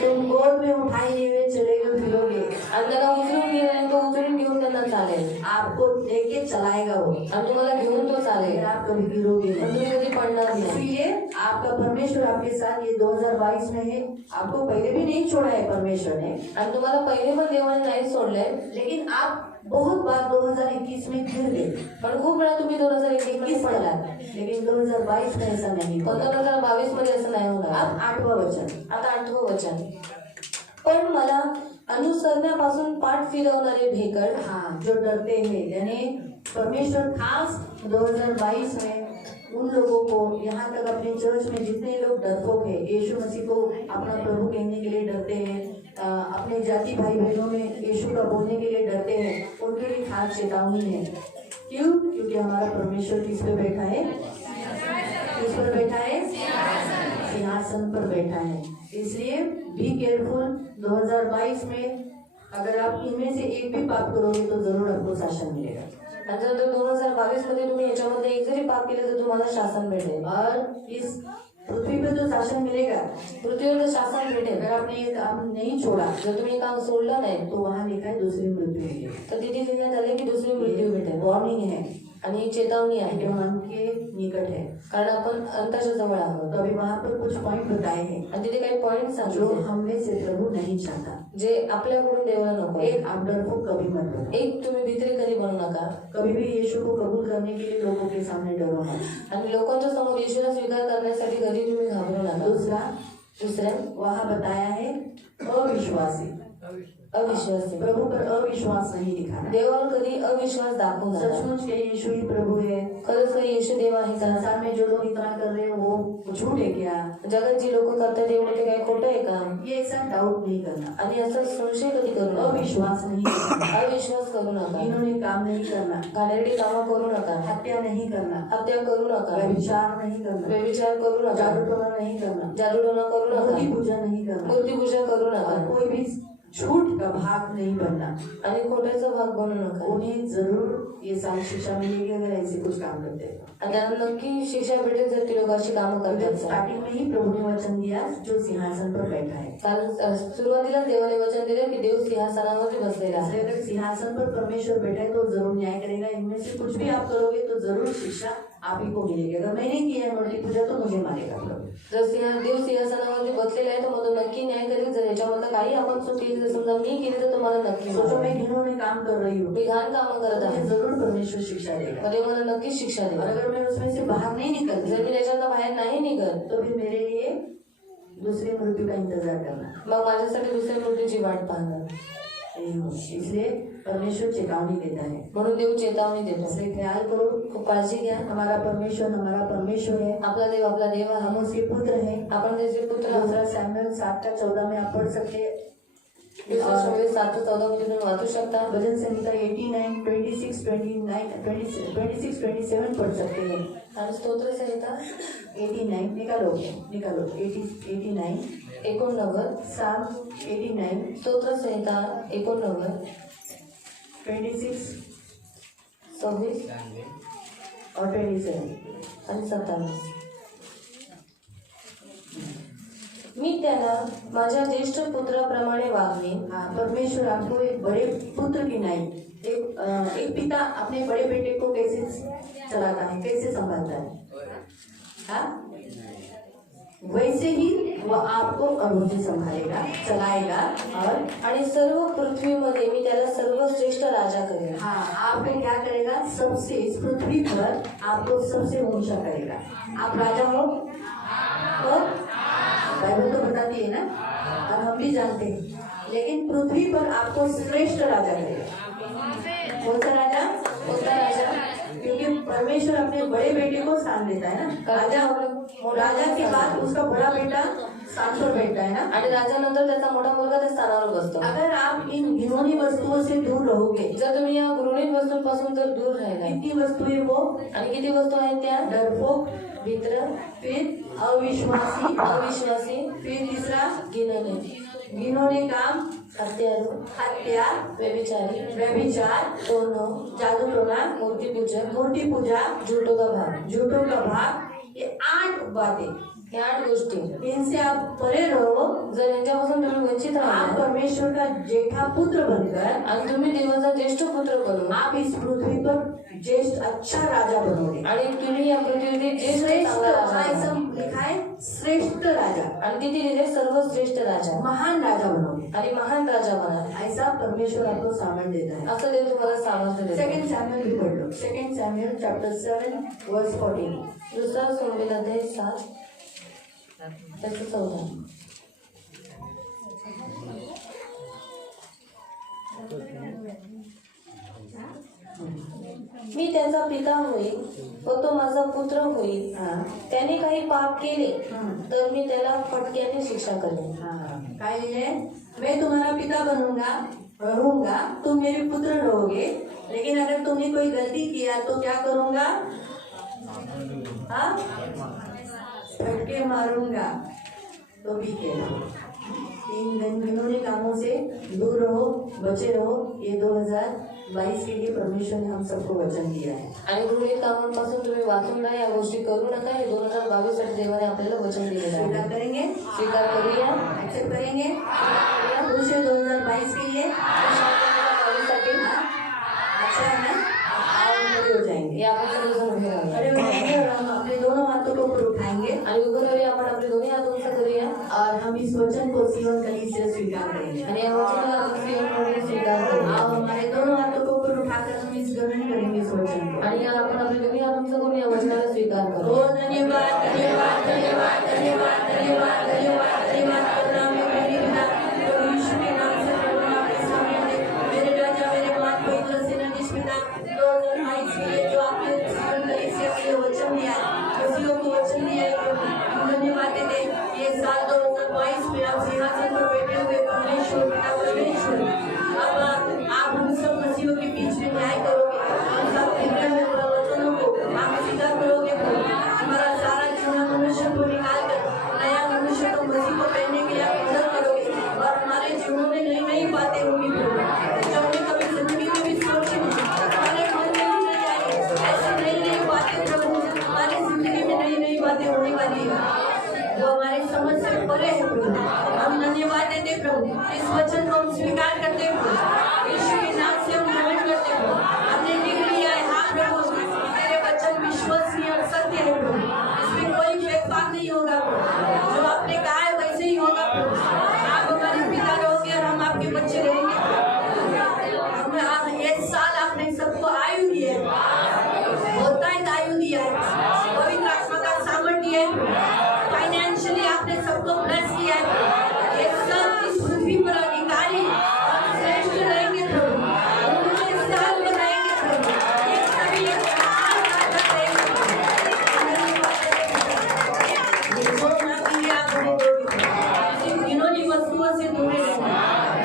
तुम गोद में उठाए हुए चलेगे फिरोगे, आणि त्याला उचलून घेऊन तो उचलून घेऊन त्यांना चालेल आपको लेके चलाएगा वो, आणि तुम्हाला घेऊन तो चालेल. लेकिन आप कभी गिरोगे पण नहीं। तुम्ही कधी पडणार नाही. इसलिए आपका परमेश्वर आपके साथ ये 2022 में है। आपको पहले भी नहीं छोड़ा है परमेश्वर ने, आणि तुम्हाला पहिले पण देवाने नाही सोडलंय. लेकिन आप बहुत बार 2021 में गिर गए, पण खूप वेळा तुम्ही 2021 मध्ये पडलात. लेकिन 2022 में ऐसा नहीं पण होगा। 2022 मध्ये असं नाही होणार. अब 8वां वचन, आता 8वं वचन, पण मला अनुसरण्यापासून पाठ फिरवणारे भेकड. हाँ, जो डरते हैं, यानी परमेश्वर खास 2022 में उन लोगों को, यहाँ तक अपने चर्च में जितने लोग डरपोक है, यीशु मसीह को अपना प्रभु कहने के लिए डरते हैं, अपने जाति भाई बहनों में यीशु का बोलने के लिए डरते हैं, उनके लिए खास चेतावनी है। क्यों? क्योंकि हमारा परमेश्वर किस पे बैठा है? किस पर बैठा है? सिंहासन पर बैठा है। इसलिए बी केयरफुल। 2022 में अगर आप इनमें से एक भी पाप करोगे तो जरूर आपको शासन मिलेगा। आणि जर 2022 मध्ये तुम्ही याच्यामध्ये एक जरी पाप केलं तर तुम्हाला शासन भेटेल. और इस पृथ्वी पे तो शासन मिलेगा, पृथ्वीवर तर शासन भेटेल. अगर आपने ये काम नहीं छोड़ा जर तुम्ही हे काम सोडलं नाही तो वहाँ लिखा है दूसरी मृत्यु मिलेगी। तर तिथे लिहिण्यात आले की दुसरी मृत्यू भेटेल. वार्निंग है। आणि ही चेतावणी आहे जो मन के निकट है। कारण आपण अंताच्या जवळ आहोत तो अभी वहाँ पर कुछ पॉइंट बताए हैं आणि तिथे काही पॉइंट जो सांगितले हम में से प्रभु नहीं चाहता। जे आपल्याकडून देवाला नको एक, आप डरपोक कभी मत बनो। एक, तुम्ही भीतरी कधी बनू नका कभी भी यीशु को कबूल करने के लिए लोगों के सामने डरो मत। आणि लोकांच्या समोर येशूला स्वीकार करण्यासाठी कधी तुम्ही घाबरू नका दूसरा, दुसऱ्या वहाँ बताया है अविश्वासी, अविश्वासी प्रभु पर अविश्वास नहीं दिखाना। देवावर कधी अविश्वास दाखवू नका सचमुच के यीशु ही प्रभु है। खरंच काही येशू देव आहे का संसार में जो लोग इतना कर रहे हैं वो झूठ है क्या? जगात जी लोक करतात एवढं ते काय खोटं आहे का ये ऐसा डाउट नहीं करना, आणि असं संशय कधी करू नका अविश्वास नहीं करना, अविश्वास करू नका इन्होंने काम नहीं करना, घाणेरडी कामं करू नका हत्या नहीं करना, हत्या करू नका व्यभिचार नहीं करना, व्यभिचार करू नका जादूटोना नहीं करना, जादूटोना करू नका मूर्ति पूजा नहीं करना, मूर्तिपूजा करू नका और कोई भी झूठ का भाग नहीं बनना। आणि खोट्याचा भाग बनू नका उन्हें जरूर ये सारी शिक्षा मिलेगी अगर ऐसे कुछ काम करते हैं। आणि त्यांना नक्की शिक्षा भेटेल जर ती लोक अशी कामं करतात तर. स्टार्टिंग में ही प्रभु ने वचन दिया जो सिंहासन पर बैठा है। कारण सुरुवातीला देवाने वचन दिलं की देव सिंहासनावरती बसलेला इसलिए आहे अगर सिंहासन पर परमेश्वर बैठा है तो जरूर न्याय करेगा। इनमें से कुछ भी आप करोगे तो जरूर शिक्षा आप ही को मिलेगी। अगर मैंने किया है मूर्ति पूजा तो मुझे मारेगा प्रभु। जर देव सिंहासनावरती बसलेला आहे तर मग तो नक्की न्याय करेल। जर याच्यामधलं काही आपण चूक केली जर समजा मी केली तर तुम्हाला नक्की सोचो मारेल. मैं घिनौने काम कर रही हूँ, मी घाण कामं करत मुझे आहे जरूर परमेश्वर शिक्षा देगा। मध्ये मला नक्कीच शिक्षा और देईल. अगर मैं उसमें से बाहर नहीं निकलती जर मी त्याच्यातनं बाहेर नाही निघत तो भी मेरे लिए दूसरी मृत्यु का इंतजार करना मग माझ्यासाठी दुसऱ्या मृत्यूची वाट पाहणार. नहीं हो। इसलिए परमेश्वर चेतावनी देता है। म्हणून देव चेतावणी देतो. इसलिए ख्याल करो, खूप काळजी घ्या. हमारा परमेश्वर है, आपला देव आहे. हम उसके पुत्र हैं। आपण त्याचे पुत्र आहोत. दूसरा सैमुएल 7:14 में आप पढ़ सकते हैं। दुसरा शमूएल 7:14 मध्ये तुम्ही वाचू शकता. भजन संहिता 89, 26, 29, 27 पढ़ सकते हैं। आणि स्तोत्र संहिता 89 निकालो 89, 89, साम 89, स्तोत्र संहिता 89, 26, 26 और 27। आणि 27. मी त्याला माझ्या ज्येष्ठ पुत्राप्रमाणे वागवीन. हाँ, परमेश्वर आपको एक बड़े पुत्र की नहीं, एक पिता अपने बड़े बेटे को कैसे चलाता है, कैसे संभालता है, हाँ वैसे ही वह आपको और मुझे संभालेगा, चलाएगा। और आणि सर्व पृथ्वीमध्ये मी त्याला सर्वश्रेष्ठ राजा करेन. हाँ, आपको क्या करेगा, सबसे इस पृथ्वी पर आपको सबसे ऊंचा करेगा। आप राजा हो, बाइबल तो बताती है ना, और हम भी जानते हैं, लेकिन पृथ्वी पर आपको श्रेष्ठ राजा करेगा। कौन सा राजा? कोणता राजा? क्योंकि परमेश्वर अपने बड़े बेटे को स्थान देता है ना। राजा के बाद उसका बड़ा बेटा स्थान पर बैठता है ना। आणि राजानंतर त्याचा मोठा मुलगा त्या स्थानावर बसतो. अगर आप इन घिनौनी वस्तुओं से दूर रहोगे, जर तुम्ही या गृहिणी वस्तूंपासून जर दूर राहिला कितनी वस्तुएं वो, आणि किती वस्तू आहेत त्या? डरपोक, मित्र, फिर अविश्वासी, अविश्वासी, फिर तीसरा घिनौने काम, हत्या, व्यभिचार, जादू टोना, मूर्ति पूजा, झूठों का भाग. ये 8 बातें, या 8 गोष्टी इनसे आप परे रहो। जर यांच्यापासून तुम्ही वंचित आप राहिला परमेश्वर का जेठा पुत्र बनकर आणि तुम्ही देवाचा ज्येष्ठ पुत्र बनून आप इस पृथ्वी पर ज्येष्ठ अच्छा राजा बनोगे। आणि तुम्ही या पृथ्वीवर ज्येष्ठ श्रेष्ठ, चांगला राजा हाँ ऐसा बनाल. लिखा है, श्रेष्ठ राजा, आणि तिथे लिहिले सर्वश्रेष्ठ राजा महान राजा बनोगे। आणि महान राजा बनाल. ऐसा परमेश्वर आपको सामर्थ्य देता है। असं देव तुम्हाला सामर्थ्य देतो. सेकंड सैमुएल भी पढ़ लो, सेकंड सैमुएल चैप्टर 7 वर्स 14। दुसरा शमूएल अध्याय 7 त्याचं 14. मी त्याचा पिता होईल व तो माझा पुत्र होईल. हाँ, त्याने काही पाप केले तर मी त्याला फटक्याने शिक्षा करेन. हाँ, काय है, मैं तुम्हारा पिता रहूंगा, तुम मेरे पुत्र रहोगे, लेकिन अगर तुमने कोई गलती किया तो क्या करूंगा, हाँ फटके मारूंगा। तो भी कहना इन घिनौने कामों से दूर रहो, बचे रहो। ये 2022 के लिए परमेश्वर ने हम सबको वचन दिया है। आणि गृहिणी कामांपासून तुम्ही वाचून राहा, या गोष्टी करू नका. हे 2022 साठी देवाने आपल्याला वचन दिलेलं आहे. स्वीकार करेंगे, स्वीकार करूया, एक्सेप्ट करेंगे, खुश है 2022 के लिए, अच्छा है ना, और पूरे हो जाएंगे। आपण सर्वजण उभे राहूया खड़े हो जाएंगे और हम अपने दोनों हाथों को ऊपर उठाएंगे आणि उभं राहूया. आपण आपले दोन्ही हात उंच करूया और हम इस वचन को सियोन कलीसिया स्वीकार करेंगे। आणि या वचनाला आपण सिंहप्रमाणे स्वीकार करूया. आओ हमारे दोनों हाथों को ऊपर उठाकर हम इस ग्रहण करेंगे इस वचन को। आणि आपण आपले दोन्ही हात उंच करून या वचनाला स्वीकार ओ करू. धन्यवाद धन्यवाद धन्यवाद धन्यवाद धन्यवाद धन्यवाद धन्यवाद प्रणाम है मेरे पिता प्रभु यीशु के नाम से प्रभु आपके सामने मेरे राजा मेरे मात पवित्र सेनाधीश पिता 2022 के लिए जो आपने सियोन कलीसिया के लिए वचन दिया है उसी को वचन दिया है प्रभु धन्यवाद देते ये साल 2022 में आप सिंहासन पर बैठे हुए परमेश्वर पिता परमेश्वर अब आप हम सब मसीहों के बीच में न्याय करोगे हम सब लिखे हुए वचनों को आप स्वीकार करोगे हमारा सारा चुना मनुष्य को निकाल कर नया मनुष्य को मसीह को पहनने के लिए आप मदद करोगे और हमारे जीवन में नई नई बातें होंगी जो हमने कभी जिंदगी में भी सोची नहीं हमारे मन में भी नहीं आई ऐसी नई नई बातें प्रभु हमारी जिंदगी में नई नई बातें होने वाली है वो हमारी समझ से परे है प्रभु हम धन्यवाद देते प्रभु इस वचन को हम स्वीकार करते हैं प्रभु यीशु के नाम से हम ग्रहण करते हैं हमने लिख लिया है हाँ प्रभु तेरे वचन विश्वसनीय और सत्य है प्रभु इसमें कोई भेदभाव नहीं होगा प्रभु जो आपने कहा है वैसे ही होगा प्रभु आप हमारे पिता रहोगे और हम आपके बच्चे रहेंगे हम ये साल आपने सबको आयु दी है होता है आयु दिया है पवित्र आत्मा का सामर्थ्य दिया है फाइनेंशियली आपने सबको ब्लेस किया है ये सब इस पृथ्वी पर अधिकारी और श्रेष्ठ रहेंगे प्रभु उनको इस साल बनाएंगे प्रभु ये सभी एक महान ताकत रहेंगे जो ना दिए आप हमें दोगे इन गिनौनी वस्तुओं से दूर रहना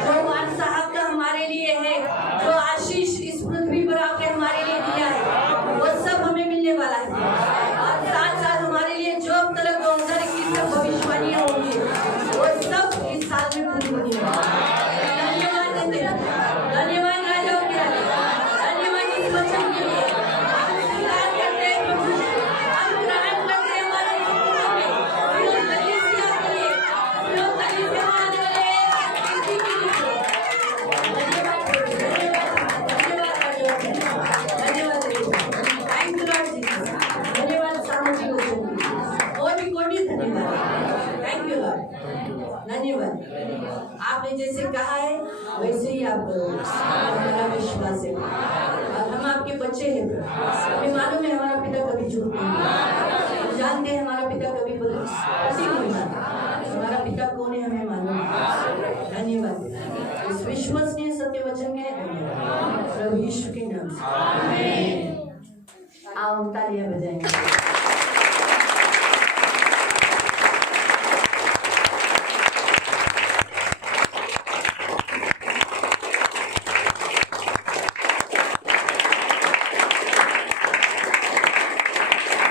जो मान साहब का हमारे लिए है जो आशीष इस पृथ्वी पर आपने हमारे लिए दिया है वो सब हमें मिलने वाला है और साथ साथ हमारे लिए जो अब तक 2021 तक भविष्यवाणियां होंगी वो सब इस साल में पूरी होने वाली है। धन्यवाद देते हैं धन्यवाद राजाओं के राजा धन्यवाद इस वचन के लिए हम स्वीकार करते हैं प्रभु हम ग्रहण करते हैं हमारे जीवन में विरोध कलीसिया के लिए विरोध कलीसिया आने वाले किसी के लिए धन्यवाद प्रभु धन्यवाद धन्यवाद थैंक यू लॉर्ड जीसस धन्यवाद सामूहिक वचन कोटि कोटि धन्यवाद थैंक यू लॉर्ड धन्यवाद आपने जैसे कहा है वैसे ही आप करोगे हमारा विश्वास है और हम आपके बच्चे हैं हमें मालूम है हमारा पिता कभी झूठ नहीं बोलता हम जानते हैं हमारा पिता कभी पति नहीं मानता हमारा पिता कौन है हमें मालूम है धन्यवाद इस विश्वसनीय सत्य वचन के धन्यवाद प्रभु यीशु के नाम से